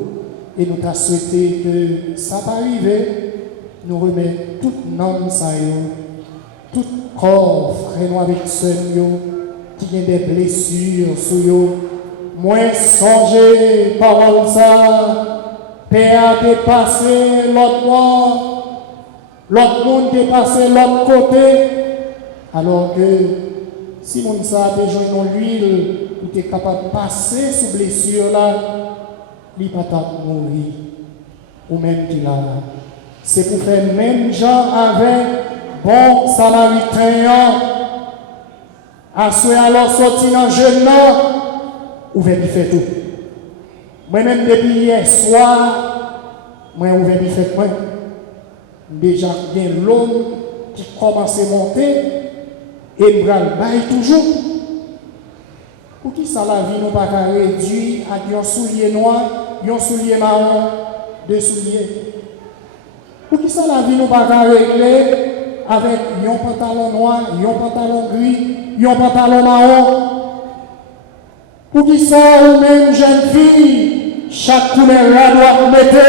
Et nous avons souhaité que ça va arriver, nous remettons tout nom, tout corps, frère nous avec ceux qui ont des blessures sur eux. Moi, songez, parole ça, Père a dépassé l'autre mois. L'autre monde dépassé l'autre côté, alors que si mon ça a besoin de l'huile, il est capable de passer sous blessure là, il ne va pas mourir, ou même qu'il a. C'est pour faire même genre avec bon samaritain, à ce alors sorti dans le jeune là, ouvert il fait tout. Moi-même depuis hier soir, moi ouvert il fait moi. Déjà, il y a l'homme qui commence à monter et bral baille toujours. Pour qui ça la vie nous pas réduire à un soulier noir, un soulier marron, deux souliers. Pour qui ça la vie nous pas régler avec un pantalon noir, un pantalon gris, un pantalon marron. Pour qui ça ou même jeune fille chaque couleur là doit mettre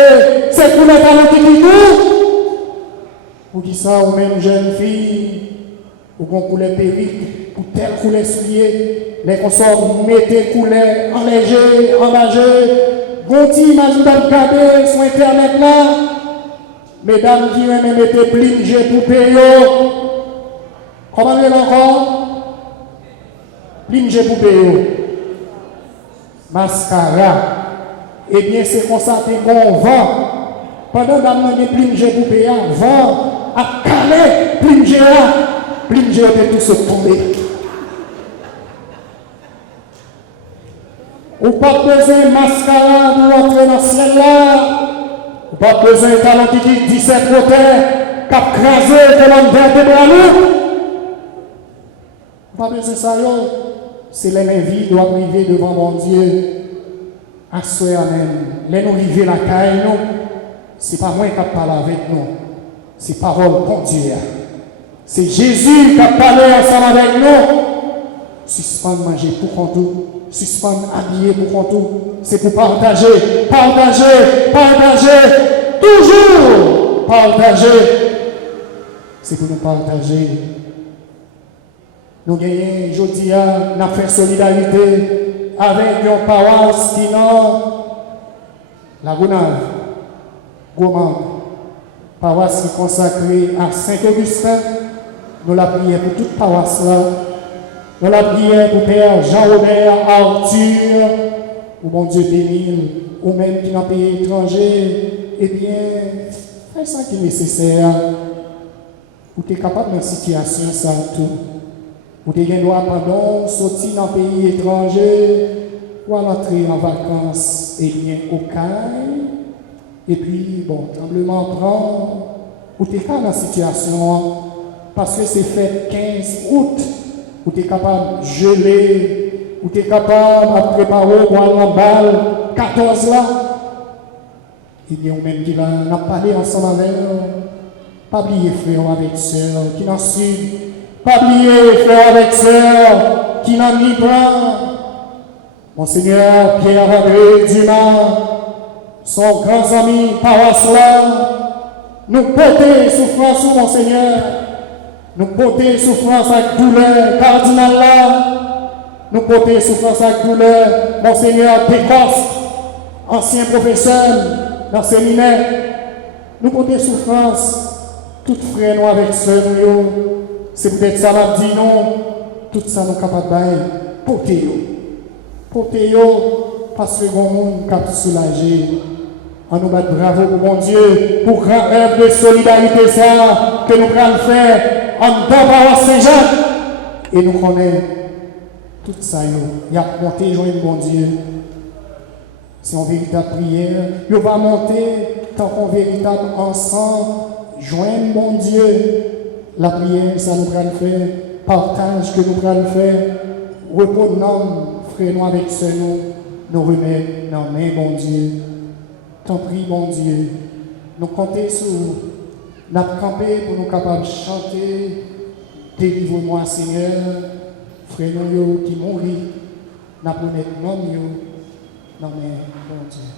ces couleurs dans le tout. Pour qui ça, ou même jeune fille, ou qu'on couleur perruque, pour telle couleur soulier, les consorts mettez couleur enléger, enragé, bon petit imagine de regarder sur internet là, mesdames qui même mettez plingé pour payer. Comment vous encore? Plingé pour payer. Mascara. Eh bien, c'est constaté qu'on vend. Pendant que nous avons plingé pour payer, vend à Calais, plingé là. Plingé de tout se tomber. Ou pas besoin de mascara pour entrer dans ce ciel là. Ou pas besoin de talent qui 17 côtés, qui a crasé comme un de bras lourds. Pas besoin de ça, c'est les vie doit arriver devant mon Dieu. À soi même. Les nous vivons la caille, nous. C'est pas moi qui parle avec nous. C'est parole pour Dieu. C'est Jésus qui a parlé ensemble avec nous. Suspendre manger pour qu'on tout. Suspendre habiller pour qu'on tout. C'est pour partager, partager, partager. Toujours partager. C'est pour nous partager. Nous gagnons, aujourd'hui, nous avons fait solidarité avec une paroisse qui n'a la Gounave, Gourmand, paroisse qui est consacrée à Saint-Augustin. Nous la prions pour toute paroisse là. Nous la prions pour Père Jean-Robert Arthur, ou mon Dieu béni, ou même qui dans pays étranger. Eh bien, fais ça qui est nécessaire. Ou tu es capable dans une situation, ça tout. Ou tu as droit pendant sortir dans un pays étranger, ou à l'entrée en vacances, et bien au caille. Et puis, bon, tremblement prend. Ou tu es dans la situation, parce que c'est fait 15 août, où tu es capable de geler, où tu es capable de préparer pour aller en balle, 14 là. Et bien, ou même qui va parler ensemble avec eux. Pas oublier frère avec sœur, qui n'en suit. Pas oublier frère avec sœur, qui n'en nie pas. Monseigneur Pierre-André Dumas, son grand ami paroisse là, nous porter souffrance, Monseigneur. Nous porter souffrance avec douleur, cardinal là. Nous porter souffrance avec douleur, Monseigneur Pécoste, ancien professeur dans le séminaire. Nous porter souffrance, tout frère nous avec sœur nous. C'est peut-être ça m'a dit non. Tout ça nous capables de porter. Porter parce que bon monde cap soulager. On nous bat bravo pour mon Dieu pour grand rêve de solidarité ça que nous allons faire en dedans Saint-Jacques. Et nous connaissons tout ça. Il y a monté joindre mon Dieu. C'est une véritable prière. Il va monter tant qu'on véritable ensemble. Joindre mon Dieu. La prière, ça nous va le faire. Partage que nous allons faire. Repos de nom, frère, nous avec ce nom. Nous remettre dans main, mon Dieu. T'en prie, mon Dieu. Nous comptons sur notre campé pour nous capables de chanter. Délivre-moi, Seigneur. Frère, nous qui mourit. Nous remettre non dans main, mon Dieu.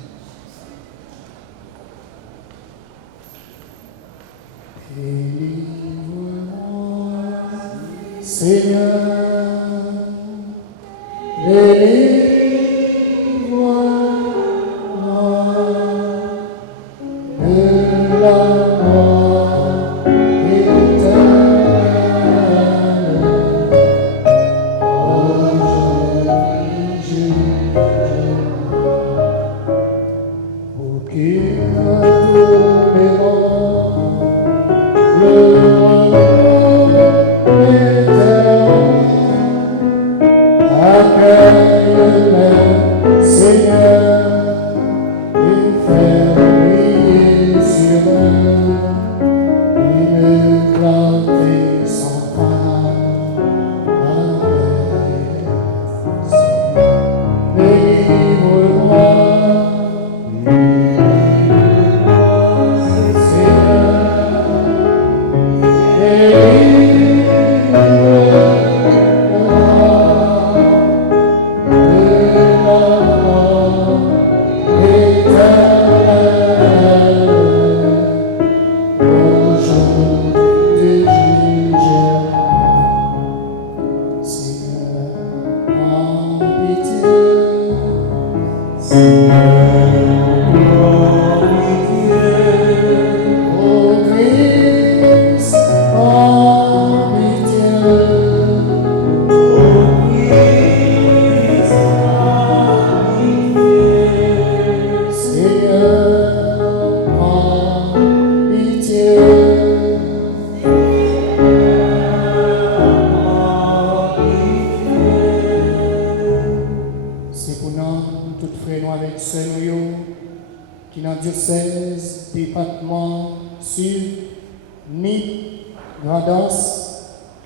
Délivre-moi, Seigneur, délivre-moi de la mort éternelle. Oh, Jésus, pour qu'il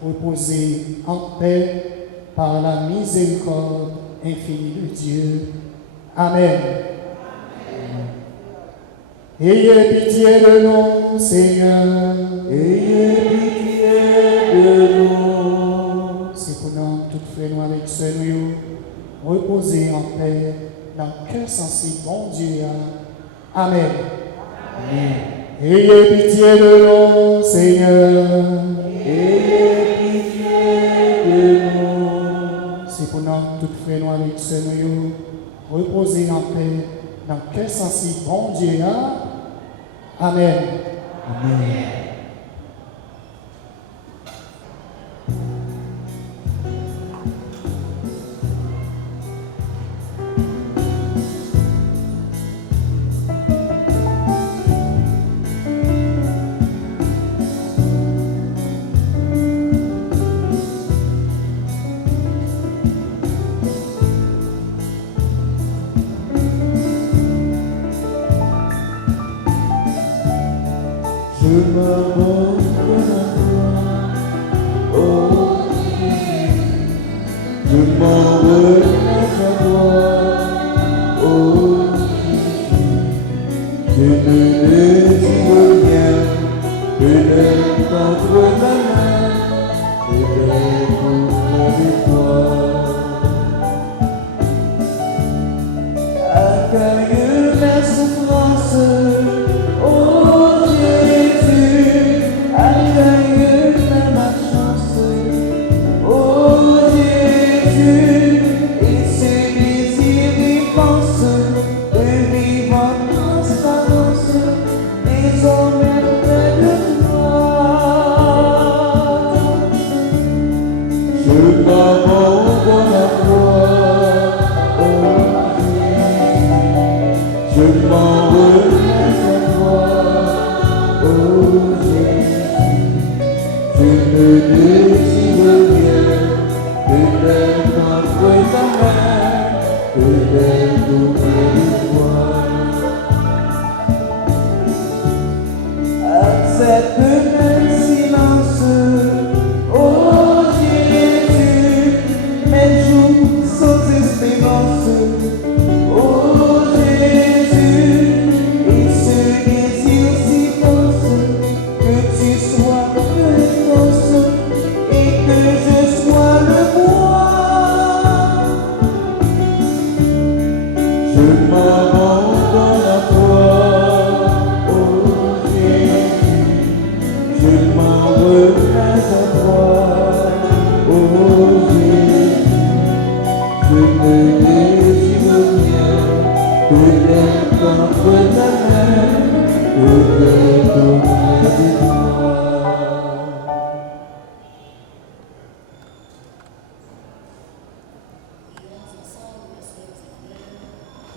Reposez en paix par la miséricorde infinie de Dieu. Amen. Ayez pitié de nous, Seigneur. Ayez pitié de nous. C'est pour nous, toutes frères, nous avec ce nous, reposez en paix dans le cœur sensible, bon Dieu. Amen. Amen. Ayez pitié de nous, Seigneur. Ayez pitié de nous. C'est pour nous, toutes frères, nous avec ce nous, reposez en paix dans le cœur sensible, bon Dieu. Amen. Amen.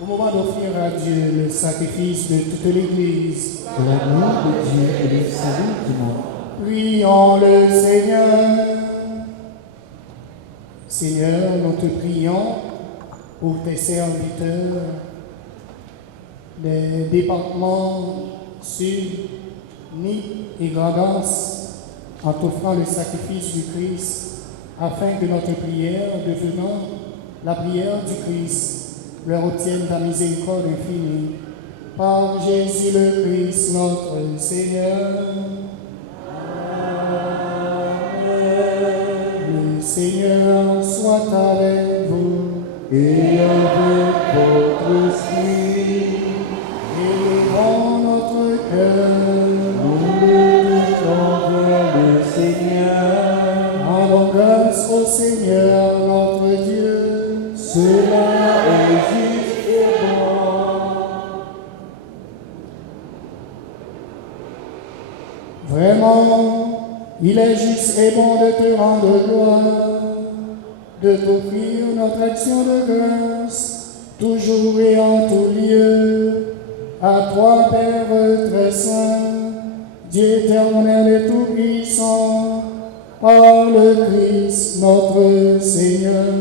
Au moment d'offrir à Dieu le sacrifice de toute l'Église, De la gloire de Dieu et du salut du monde. prions le Seigneur. Seigneur, nous te prions pour tes serviteurs des départements Sud, Nid et Grandance, en t'offrant le sacrifice du Christ, afin que notre prière, devenant la prière du Christ, leur obtienne ta miséricorde infinie. Par Jésus le Christ, notre Seigneur. Le Seigneur soit avec vous. Et avec votre esprit, Élevons notre cœur. nous le mettons vers le Seigneur. Rendons grâce au Seigneur notre Dieu. Cela est juste et bon. Vraiment, il est juste et bon de te rendre gloire, de t'offrir notre action de grâce, toujours et en tout lieu, à toi, Père très saint, Dieu éternel et tout-puissant, par le Christ notre Seigneur.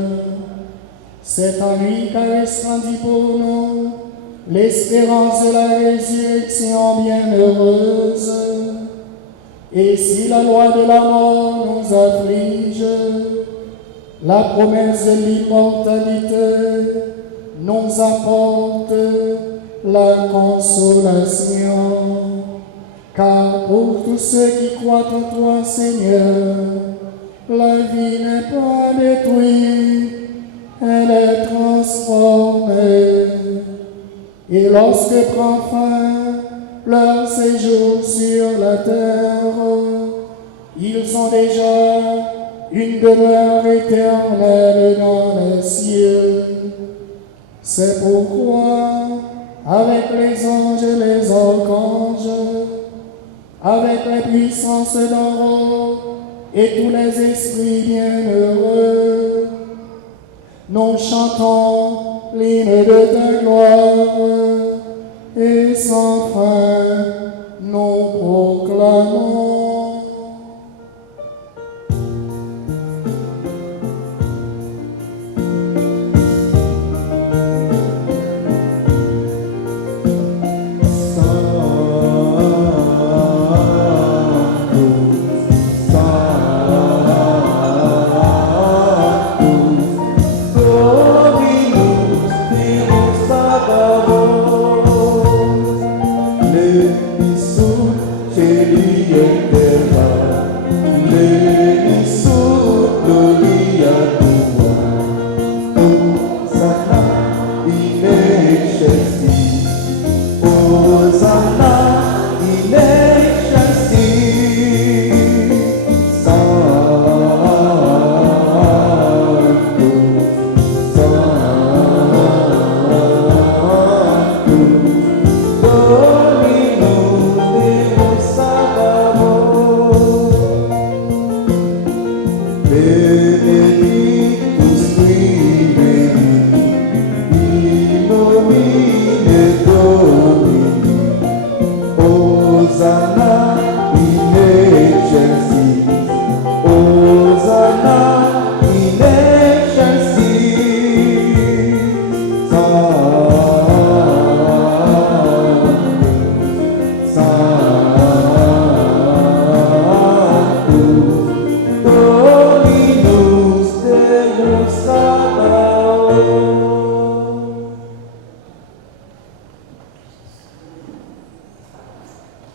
C'est en lui qu'a resplendit pour nous l'espérance de la résurrection bienheureuse. Et si la loi de la mort nous afflige, la promesse de l'immortalité nous apporte la consolation. Car pour tous ceux qui croient en toi, Seigneur, la vie n'est pas détruite, elle est transformée. Et lorsque prend fin leur séjour sur la terre, ils ont déjà une demeure éternelle dans les cieux. C'est pourquoi, avec les anges et les archanges, avec les puissances d'en haut et tous les esprits bienheureux, nous chantons l'hymne de ta gloire et sans fin nous proclamons.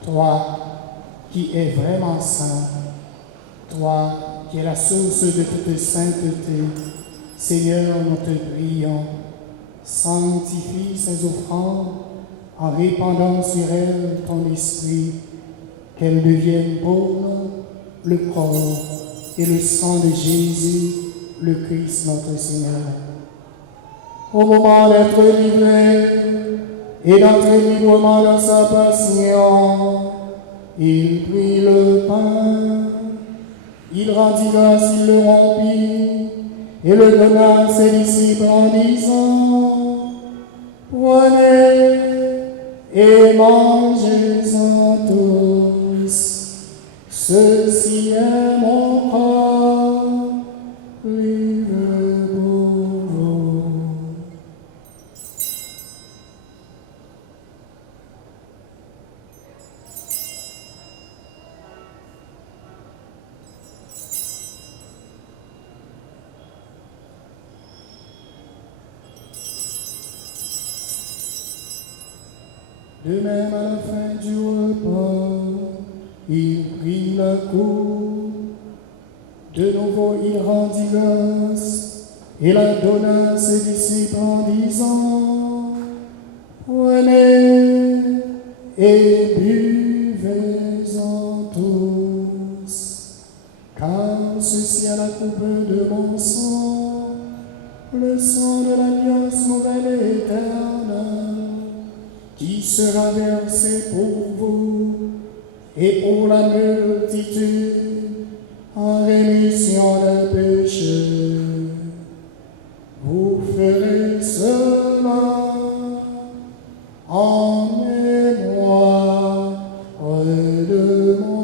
Toi qui es vraiment saint, toi qui es la source de toute sainteté, Seigneur, nous te prions, sanctifie ces offrandes en répandant sur elles ton esprit, qu'elles deviennent pour nous le corps et le sang de Jésus, le Christ notre Seigneur. Au moment d'être livré et d'entrer librement dans sa passion, il prit le pain, il rendit grâce, il le rompit et le donna à ses disciples en disant: Prenez et mangez-en tous, ceci est mon corps, livré pour vous. De même, à la fin du repas, il prit la coupe. De nouveau, il rendit grâce et la donna à ses disciples en disant: Prenez et buvez-en tous, car ceci est la coupe de mon sang, le sang de l'alliance nouvelle et éternelle, qui sera versé pour vous et pour la multitude en rémission des péchés. Vous ferez cela en mémoire de moi.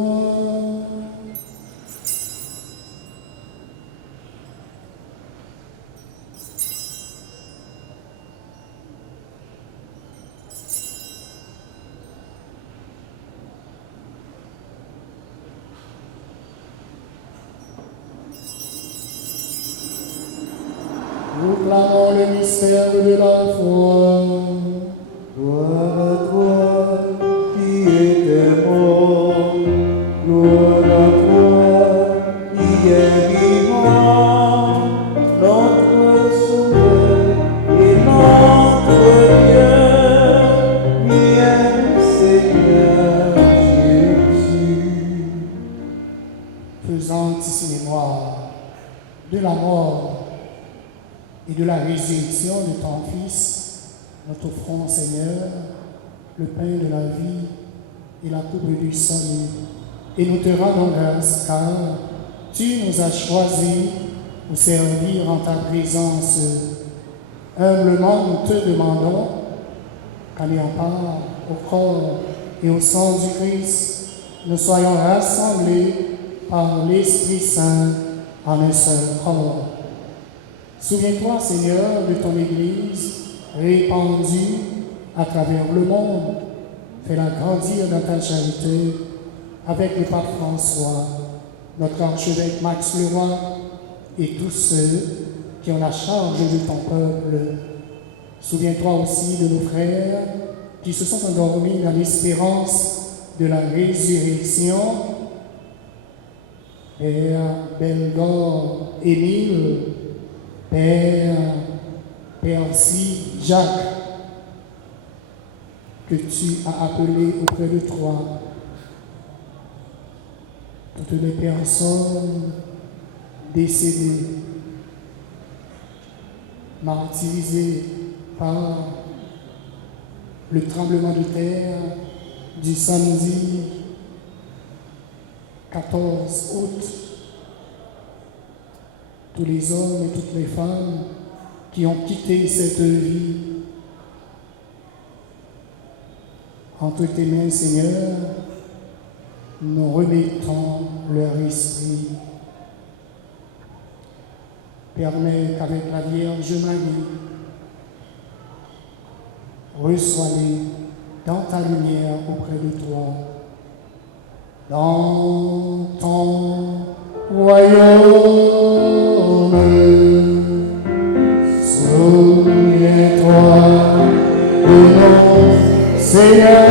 Proclamons le mystère de la foi. Gloire à toi qui étais mort, gloire à toi qui es vivant, notre Sauveur et notre Dieu, viens Seigneur Jésus. Faisant ici mémoire de la mort et de la résurrection de ton Fils, notre offrons, Seigneur, le pain de la vie et la coupe du salut. Et nous te rendons grâce car tu nous as choisis pour servir en ta présence. Humblement, nous te demandons qu'en ayant part au corps et au sang du Christ, nous soyons rassemblés par l'Esprit Saint en un seul corps. Souviens-toi, Seigneur, de ton Église répandue à travers le monde. Fais-la grandir dans ta charité avec le pape François, notre archevêque Max Leroy et tous ceux qui ont la charge de ton peuple. Souviens-toi aussi de nos frères qui se sont endormis dans l'espérance de la résurrection. Père Belgore, Émile, Père Percy, Jacques, que tu as appelé auprès de toi, toutes les personnes décédées, martyrisées par le tremblement de terre du samedi 14 août, tous les hommes et toutes les femmes qui ont quitté cette vie. Entre tes mains, Seigneur, nous remettons leur esprit. Permets qu'avec la Vierge Marie, reçois-les dans ta lumière auprès de toi. Dans ton royaume, souviens-toi de nos Seigneur.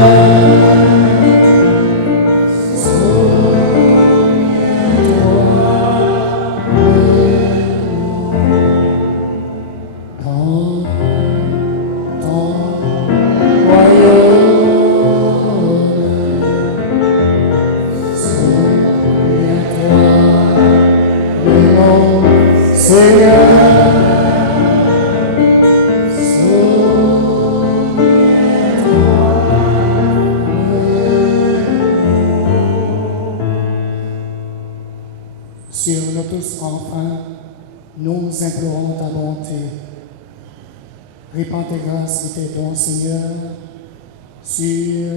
Sur nous tous enfin, nous implorons ta bonté. Répands tes grâces et tes dons, Seigneur, sur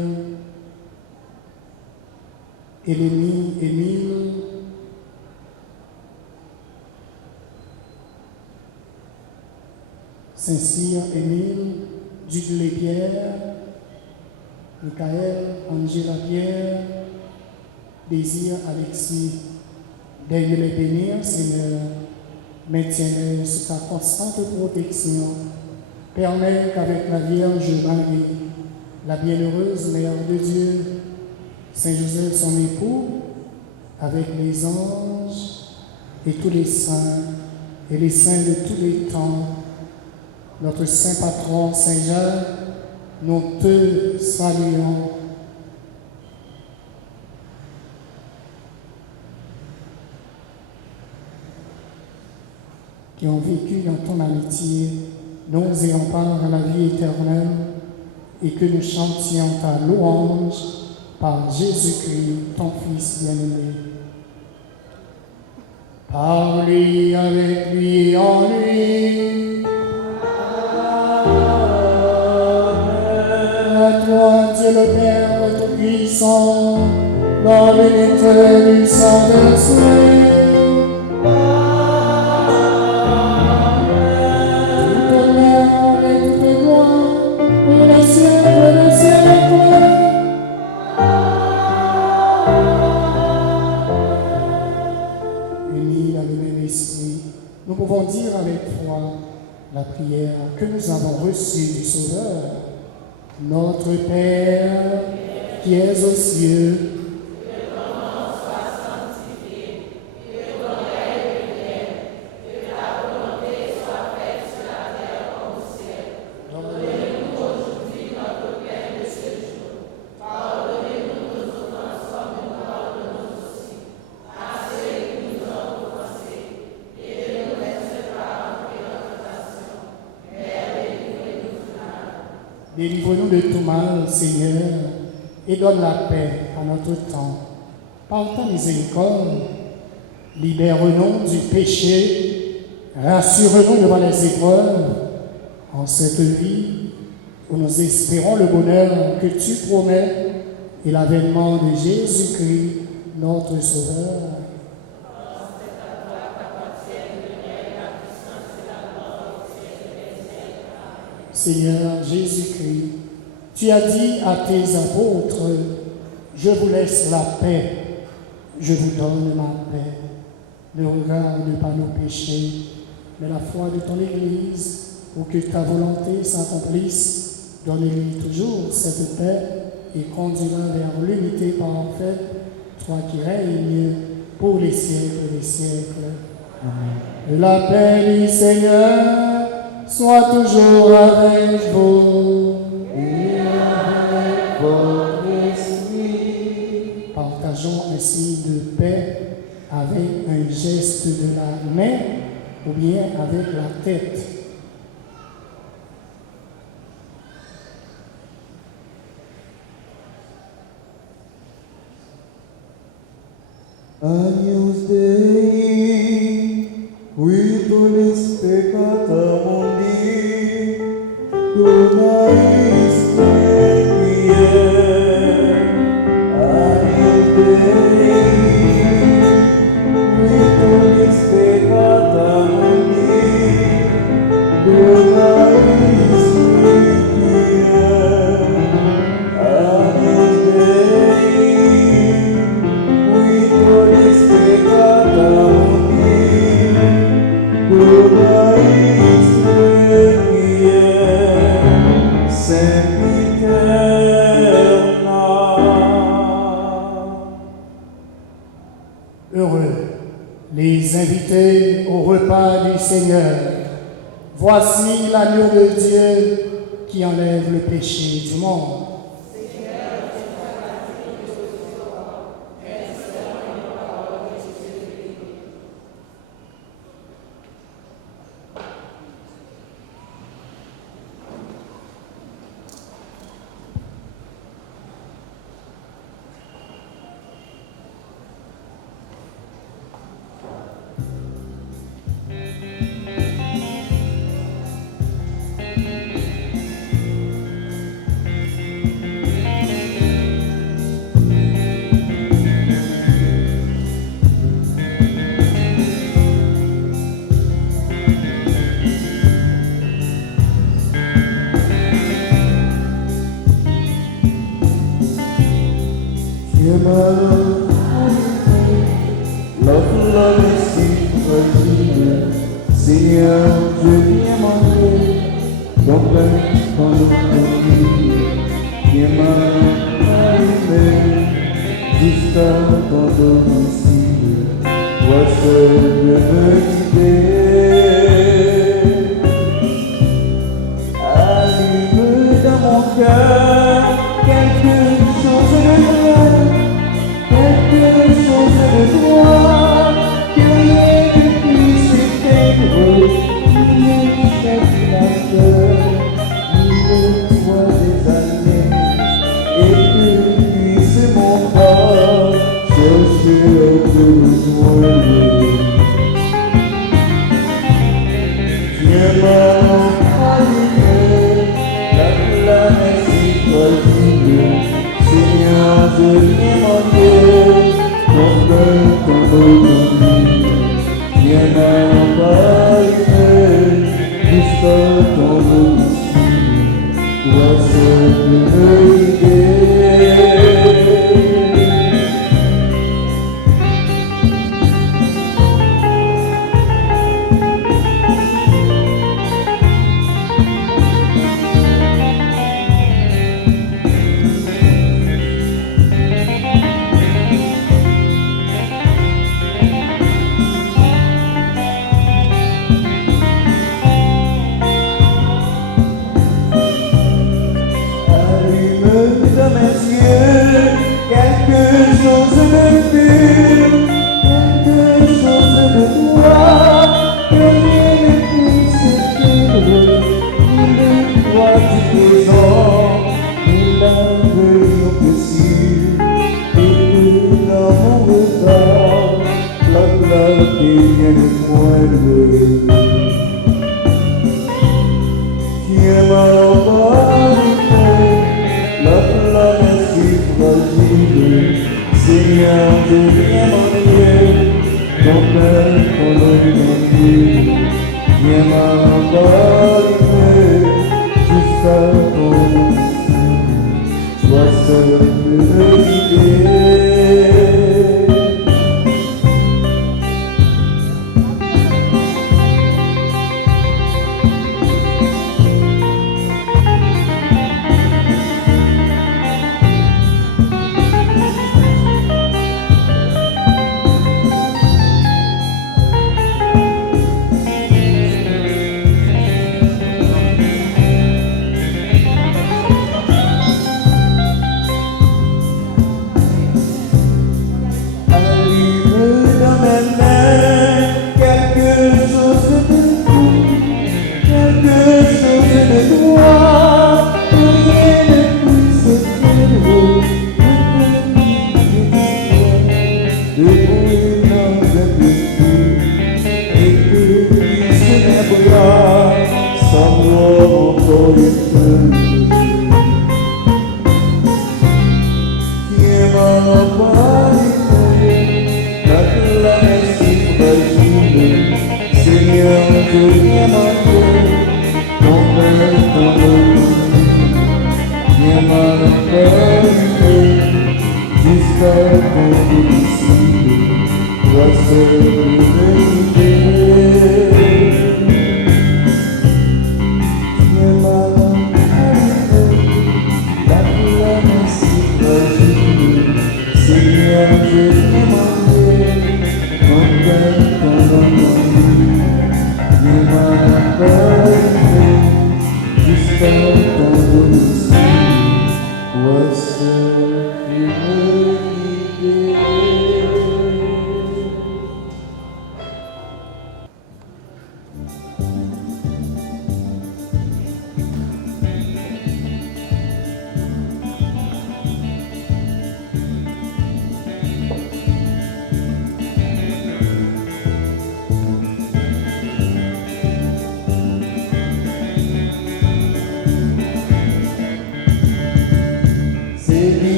Émile, Saint-Cyr, Émile, Jules Pierre, Michael, Angela Pierre, Désir, Alexis. Daigne les bénir, Seigneur, maintiens-les sous ta constante protection. Permets qu'avec la Vierge Marie, la bienheureuse Mère de Dieu, Saint Joseph son époux, avec les anges et tous les saints et les saints de tous les temps, notre saint patron Saint Jacques, nous te saluons. Qui ont vécu dans ton amitié, nous ayons part à la vie éternelle, et que nous chantions ta louange par Jésus-Christ, ton Fils bien-aimé. Par lui, avec lui et en lui. À toi, Dieu le Père Tout-Puissant, dans l'unité du Saint-Esprit. Tout honneur et toute gloire pour les siècles des siècles. Unis dans le même esprit, nous pouvons dire avec foi la prière que nous avons reçue du Sauveur. Notre Père, qui es aux cieux, délivre-nous de tout mal, Seigneur, et donne la paix à notre temps. Par ta miséricorde, libère-nous du péché, rassure-nous devant les épreuves, en cette vie où nous espérons le bonheur que tu promets et l'avènement de Jésus-Christ, notre Sauveur. Seigneur Jésus-Christ, tu as dit à tes apôtres, je vous laisse la paix, je vous donne ma paix. Ne regarde pas nos péchés, mais la foi de ton Église, pour que ta volonté s'accomplisse. Donne-lui toujours cette paix et conduis-la vers l'unité parfaite, toi qui règnes pour les siècles des siècles. Amen. La paix du Seigneur soit toujours avec vous. Et avec votre esprit. Partageons un signe de paix avec un geste de la main ou bien avec la tête. Agnus Dei, qui tulis peccata mundi, donais requiem. Agnus Dei, qui tulis peccata mundi, donais requiem. Agnus Dei, qui tulis peccata mundi, donais requiem. Sempiterna. Heureux les invités au repas du Seigneur. Voici l'agneau de Dieu qui enlève le péché du monde. Seigneur, je viens manger ton pain quand nous t'oublions. Viens m'allumer jusqu'à ton domicile. Toi seul peux me guider. Allume dans mon cœur quelque chose de vrai, quelque chose de toi, que rien ne puisse éteindre, ni échec la peur, ni le poids des années, et que puisse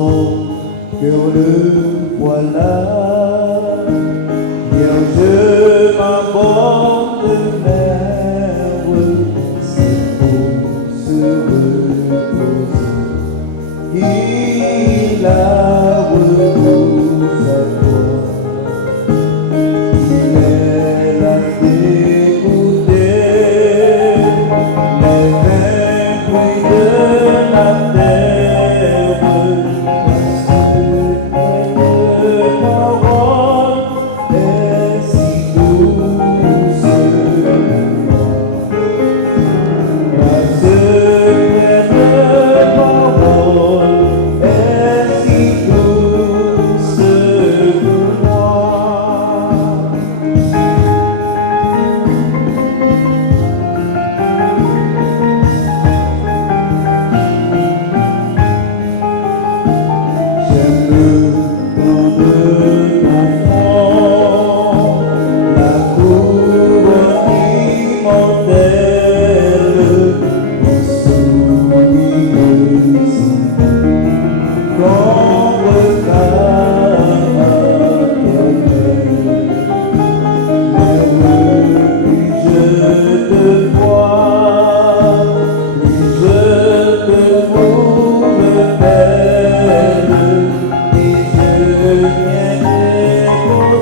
mon cœur le voilà, Vierge m'aborde vers c'est pour se reposer. Il a repose à toi, il est là d'écouter les vains bruits de la terre, parce que parole est si douce, parce que parole est si douce pour moi. J'aime le temps de ton front, la couronne immortelle, mon sourire sans ton regard éternel. Mais plus je te vois, plus je te trouve belle, et je viens déposer mon cœur sur ton autel. Et je viens déposer mon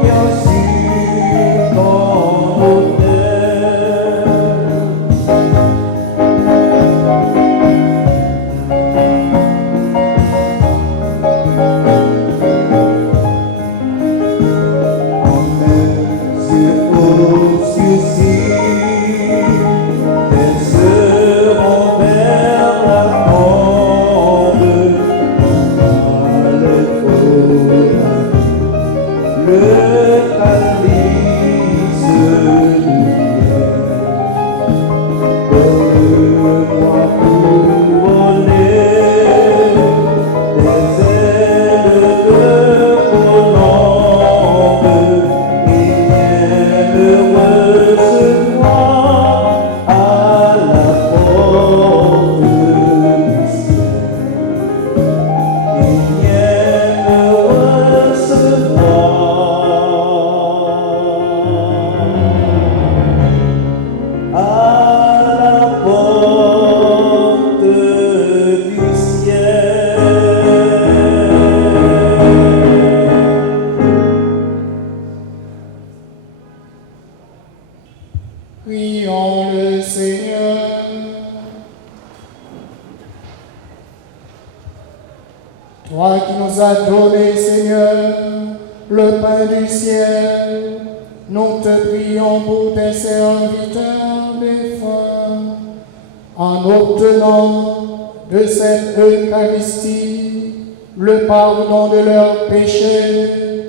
cœur sur ton autel. En mes yeux obscurcis, elles seront vers la tombe. Dans le courage, le calice du miel, donne-moi pour voler des ailes de colombe, et viens me recevoir à la porte du ciel. Et viens me recevoir à la porte du ciel. Prions le Seigneur. Toi qui nous as donné, Seigneur, le pain du ciel, nous te prions pour tes serviteurs défunts, en obtenant de cette Eucharistie le pardon de leurs péchés,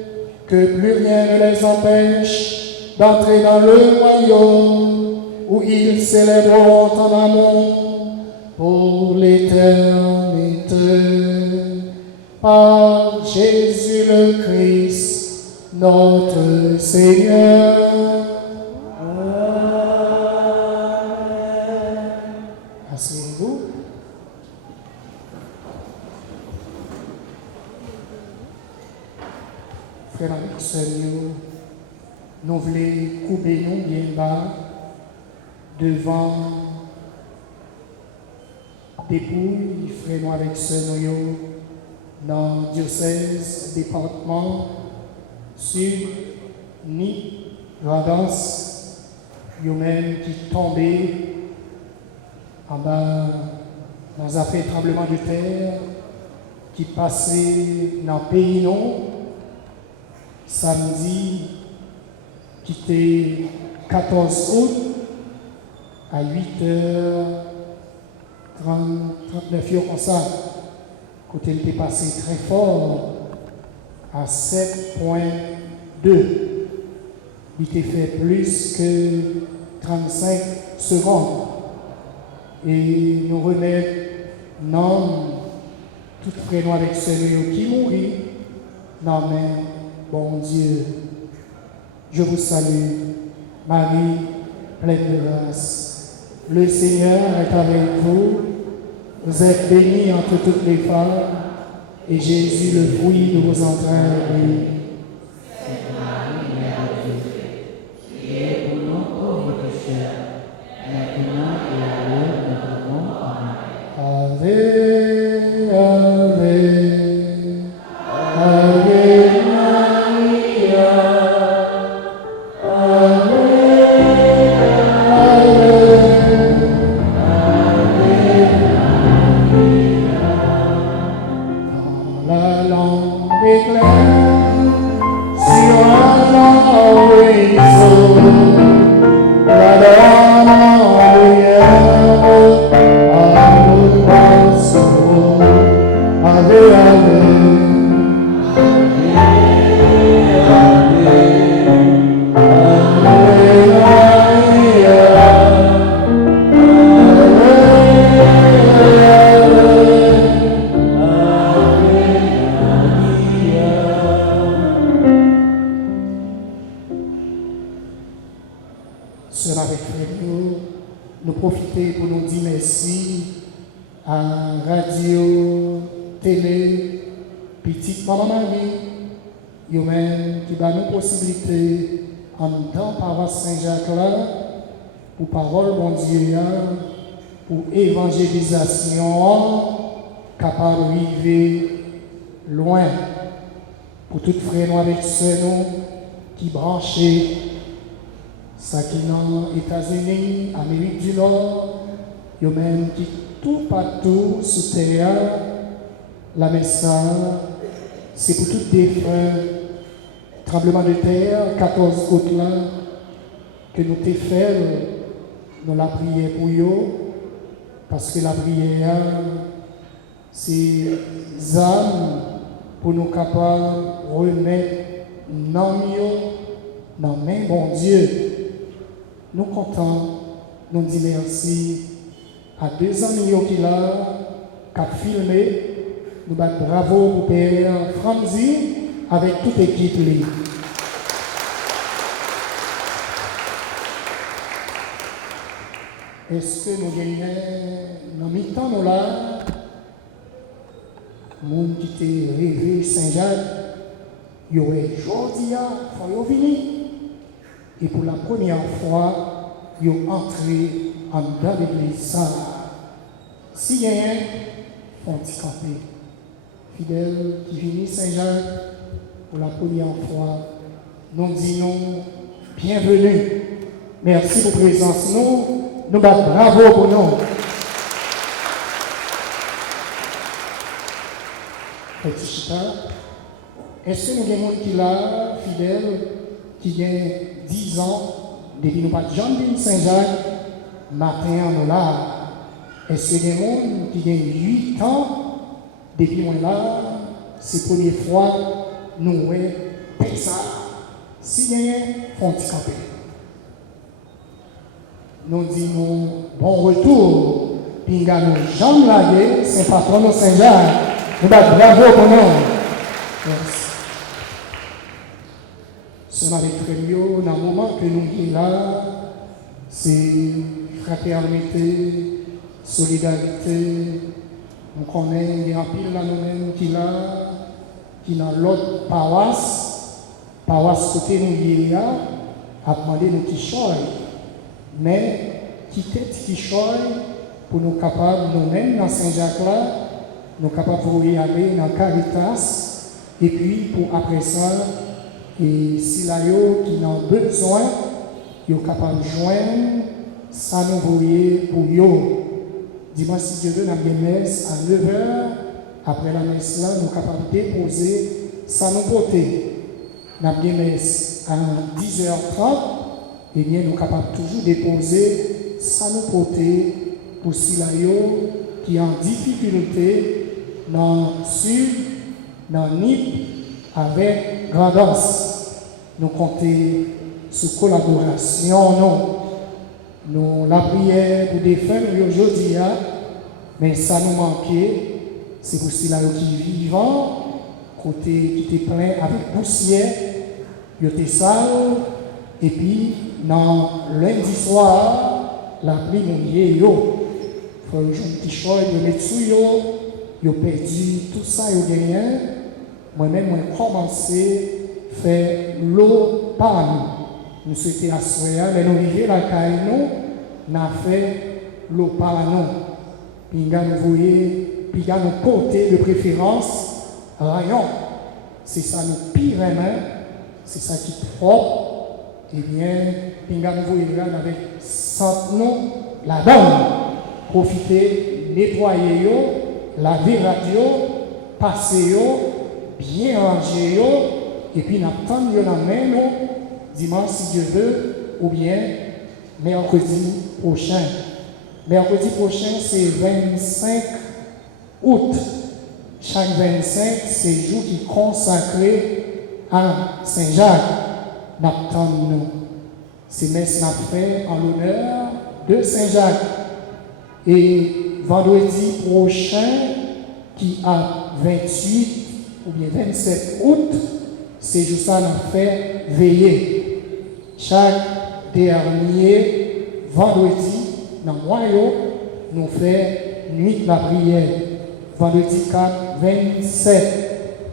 que plus rien ne les empêche d'entrer dans le royaume où ils célébreront en amour pour l'éternité. Par Jésus le Christ, notre Seigneur. Asseyez-vous. Frères et sœurs, nous voulons couper nous bien bas devant dépouille, frères nous avec sœurs nous dans le diocèse, département, sud, ni Radance, eux-mêmes qui tombaient en bas dans un fait tremblement de terre qui passait dans le pays non, samedi, qui était 14 août à 8h39 comme ça. Côté il était passé très fort à 7.2. Il était fait plus que 35 secondes. Et nous remettons non tout frère avec celui qui mourit dans la main bon Dieu. Je vous salue, Marie, pleine de grâce. Le Seigneur est avec vous. Vous êtes bénie entre toutes les femmes, et Jésus, le fruit de vos entrailles, est béni. Sainte Marie, Mère de Dieu, priez pour nous pauvres pécheurs, maintenant et à l'heure de notre mort. Amen. Ave, Ave, Ave Maria, Ave, Ave, dans la lampe éclaire, sur un ruisseau, la dame en lumière, à l'autre oiseau, Ave, Ave. Sœur avec Frédéric, nous profiter pour nous dire merci à radio, télé, petite maman Marie, yo même qui donne nous possibilité en temps paroisse Saint-Jacques là, pour parole bon Dieu, pour évangélisation, capable d'arriver loin, pour toutes frères nous avec ceux nous qui branchent. Ça qui dans les États-Unis, Amérique du Nord, il y a même qui tout partout sous terre, la message, c'est pour toutes les frères, tremblement de terre, 14 août là, que nous t'ai fait, nous la prière pour eux, parce que la prière, c'est âmes pour nous capables de remettre dans nos mains, bon Dieu. Nous comptons, nous disons merci à 2 amis qui a filmé. Nous battons bravo pour Père Franzi avec toute l'équipe. Est-ce que nous gagnons dans mi-temps nous là, monde qui était rêvé Saint-Jacques, il y aurait aujourd'hui, il faut venir. Et pour la première fois, ils sont entrés en dedans de l'église. Si il y a un, on dit camper. Fidèles qui viennent Saint-Jacques pour la première fois, nous disons bienvenue. Merci pour votre présence. Nous battons bravo pour nous. Petit chita, est-ce que nous avons qui là, fidèles, qui a 10 ans, depuis nous pas de Jean-Denis Saint-Jacques, matin nous là. Est-ce que des gens qui ont 8 ans, depuis moi là, c'est la première fois nous voyons ça. Si gagnent, font camper. Nous disons bon retour, puis nous Jean Lagué, c'est patron de Saint-Jacques. Nous battons bravo pour nous. Merci. Son avec Frédéric, dans le moment que nous sommes là, c'est fraternité, solidarité. On connaît, il y a un pile là nous-mêmes qui là, qui dans l'autre paroisse côté nous y a demandé nous qui choy. Mais quitter qui choy pour nous capables, nous-mêmes dans Saint-Jacques là, nous capables de aller dans Caritas, et puis pour après ça, et si là, qui ont besoin, ils sont capables de joindre, ça nous voyait pour eux. Dimanche, si Dieu veut, nous avons une messe à 9h. Après la messe, là, nous sommes capables de déposer, ça nous porter. Nous avons une messe à 10h30. Eh bien, nous sommes capables toujours de déposer, ça nous porter pour si là, qui ont en difficulté dans le sud, dans le NIP, avec grandance. Nous comptons sur collaboration, nous la prière pour défendre aujourd'hui, mais ça nous manquait, c'est pour cela qui est vivant, côté qui était plein avec poussière, il était sale, et puis, dans lundi soir, la pluie mouillée, yo. Il faut un petit choix de mettre sous yo, yo perdu tout ça, yo gagné. Moi-même, j'ai commencé à faire l'eau par nous. Nous souhaitons assurer, mais nous arrivons à la caille, nous avons fait l'eau par nous. Puis nous voyons, puis nous porter de préférence rayon. C'est ça le pire, c'est ça qui est propre. Eh bien, puis nous voyons avec nous la donne. Profiter, nettoyer, laver radio, passer, bien ranger, et puis nous attendons la main, dimanche si Dieu veut, ou bien mercredi prochain. Mercredi prochain, c'est 25 août. Chaque 25, c'est le jour qui est consacré à Saint-Jacques. Nous attendons. Ces messes nous fait en l'honneur de Saint-Jacques. Et vendredi prochain, qui a 28 ou bien 27 août, c'est juste ça nous fait veiller. Chaque dernier vendredi, dans le mois, nous fait nuit de la prière. Vendredi 4, 27,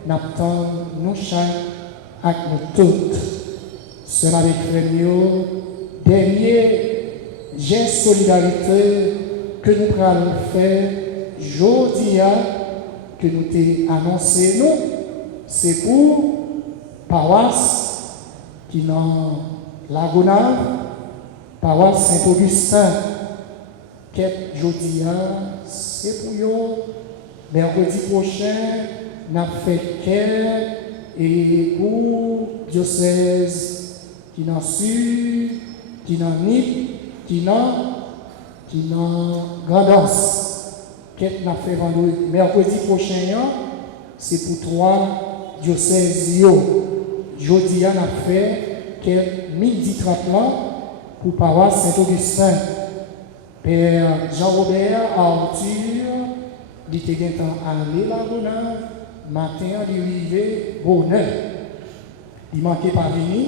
nous attendons nous chaque avec nous toutes. C'est avec frère, dernier geste de solidarité que nous allons faire aujourd'hui, que nous t'avons annoncé, nous, c'est pour paroisse qui dans la Gonave, paroisse Saint-Augustin. Quête aujourd'hui, c'est pour eux. Mercredi prochain, nous avons fait quête et pour diocèse qui dans Sud, qui dans Nip, qui dans Grandance. Quête n'a fait vendredi. Mercredi prochain, c'est pour 3 diocèses. Jeudi, on a fait quête midi 30 pour paroisse Saint-Augustin. Père Jean-Robert Arthur, il était bien temps aller là, matin, il arrivé, bonheur. Il manquait pas venir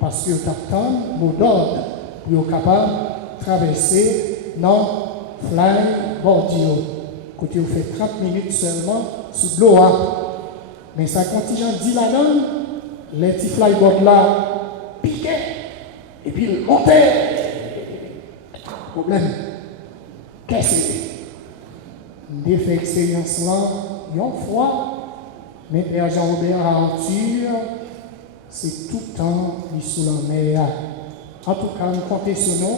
parce qu'il attend mot d'ordre pour être capable de traverser dans Fly Bordio. Côté vous fait 30 minutes seulement sous l'eau. Mais ça contingent dit là-dedans, les petits flyboards là piquaient et puis ils montaient. Problème. Qu'est-ce que c'est? J'ai fait expérience là, une fois, mais Père Jean-Robert Arthur, c'est tout le temps sous la mer. En tout cas, nous comptons sur nous,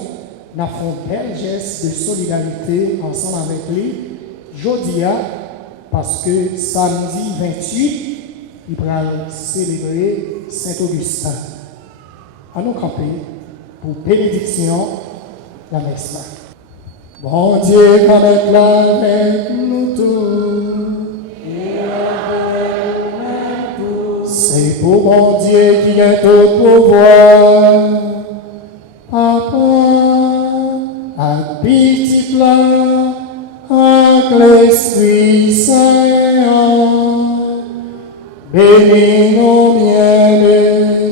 nous avons un bel geste de solidarité ensemble avec lui, jeudi, parce que samedi 28, il va célébrer Saint-Augustin. À nous camper pour bénédiction la messe là. Bon Dieu, quand même là avec nous tous. C'est pour mon Dieu qui a tout pouvoir. Papa, à petit là, avec l'Esprit Saint, bénis nos bien-aimés.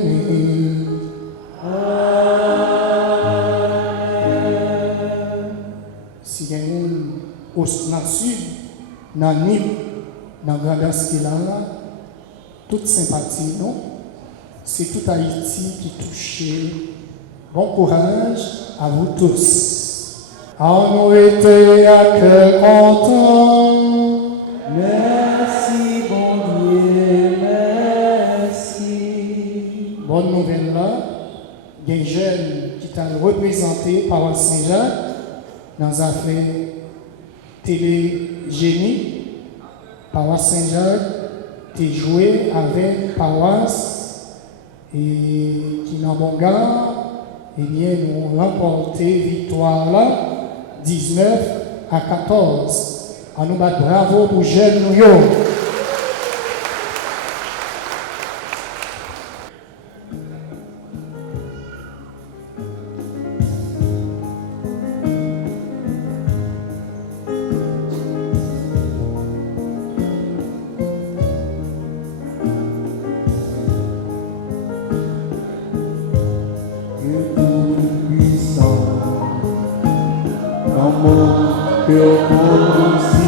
Si il y a au sud, dans Nip, dans Grandance qui est là, toute sympathie, non? C'est tout Haïti qui est touché. Bon courage à vous tous. En nous été à cœur content. Merci, bon Dieu, merci. Bonne nouvelle là, il y a un jeune qui t'a représenté par Saint-Jacques dans l'affaire Télé-Génie. Paroisse Saint-Jacques, tu es joué avec paroisse et qui n'a bon gars. Eh bien, nous avons remporté victoire là, 19 à 14. On nous bat bravo pour jeune New York. que au monde aussi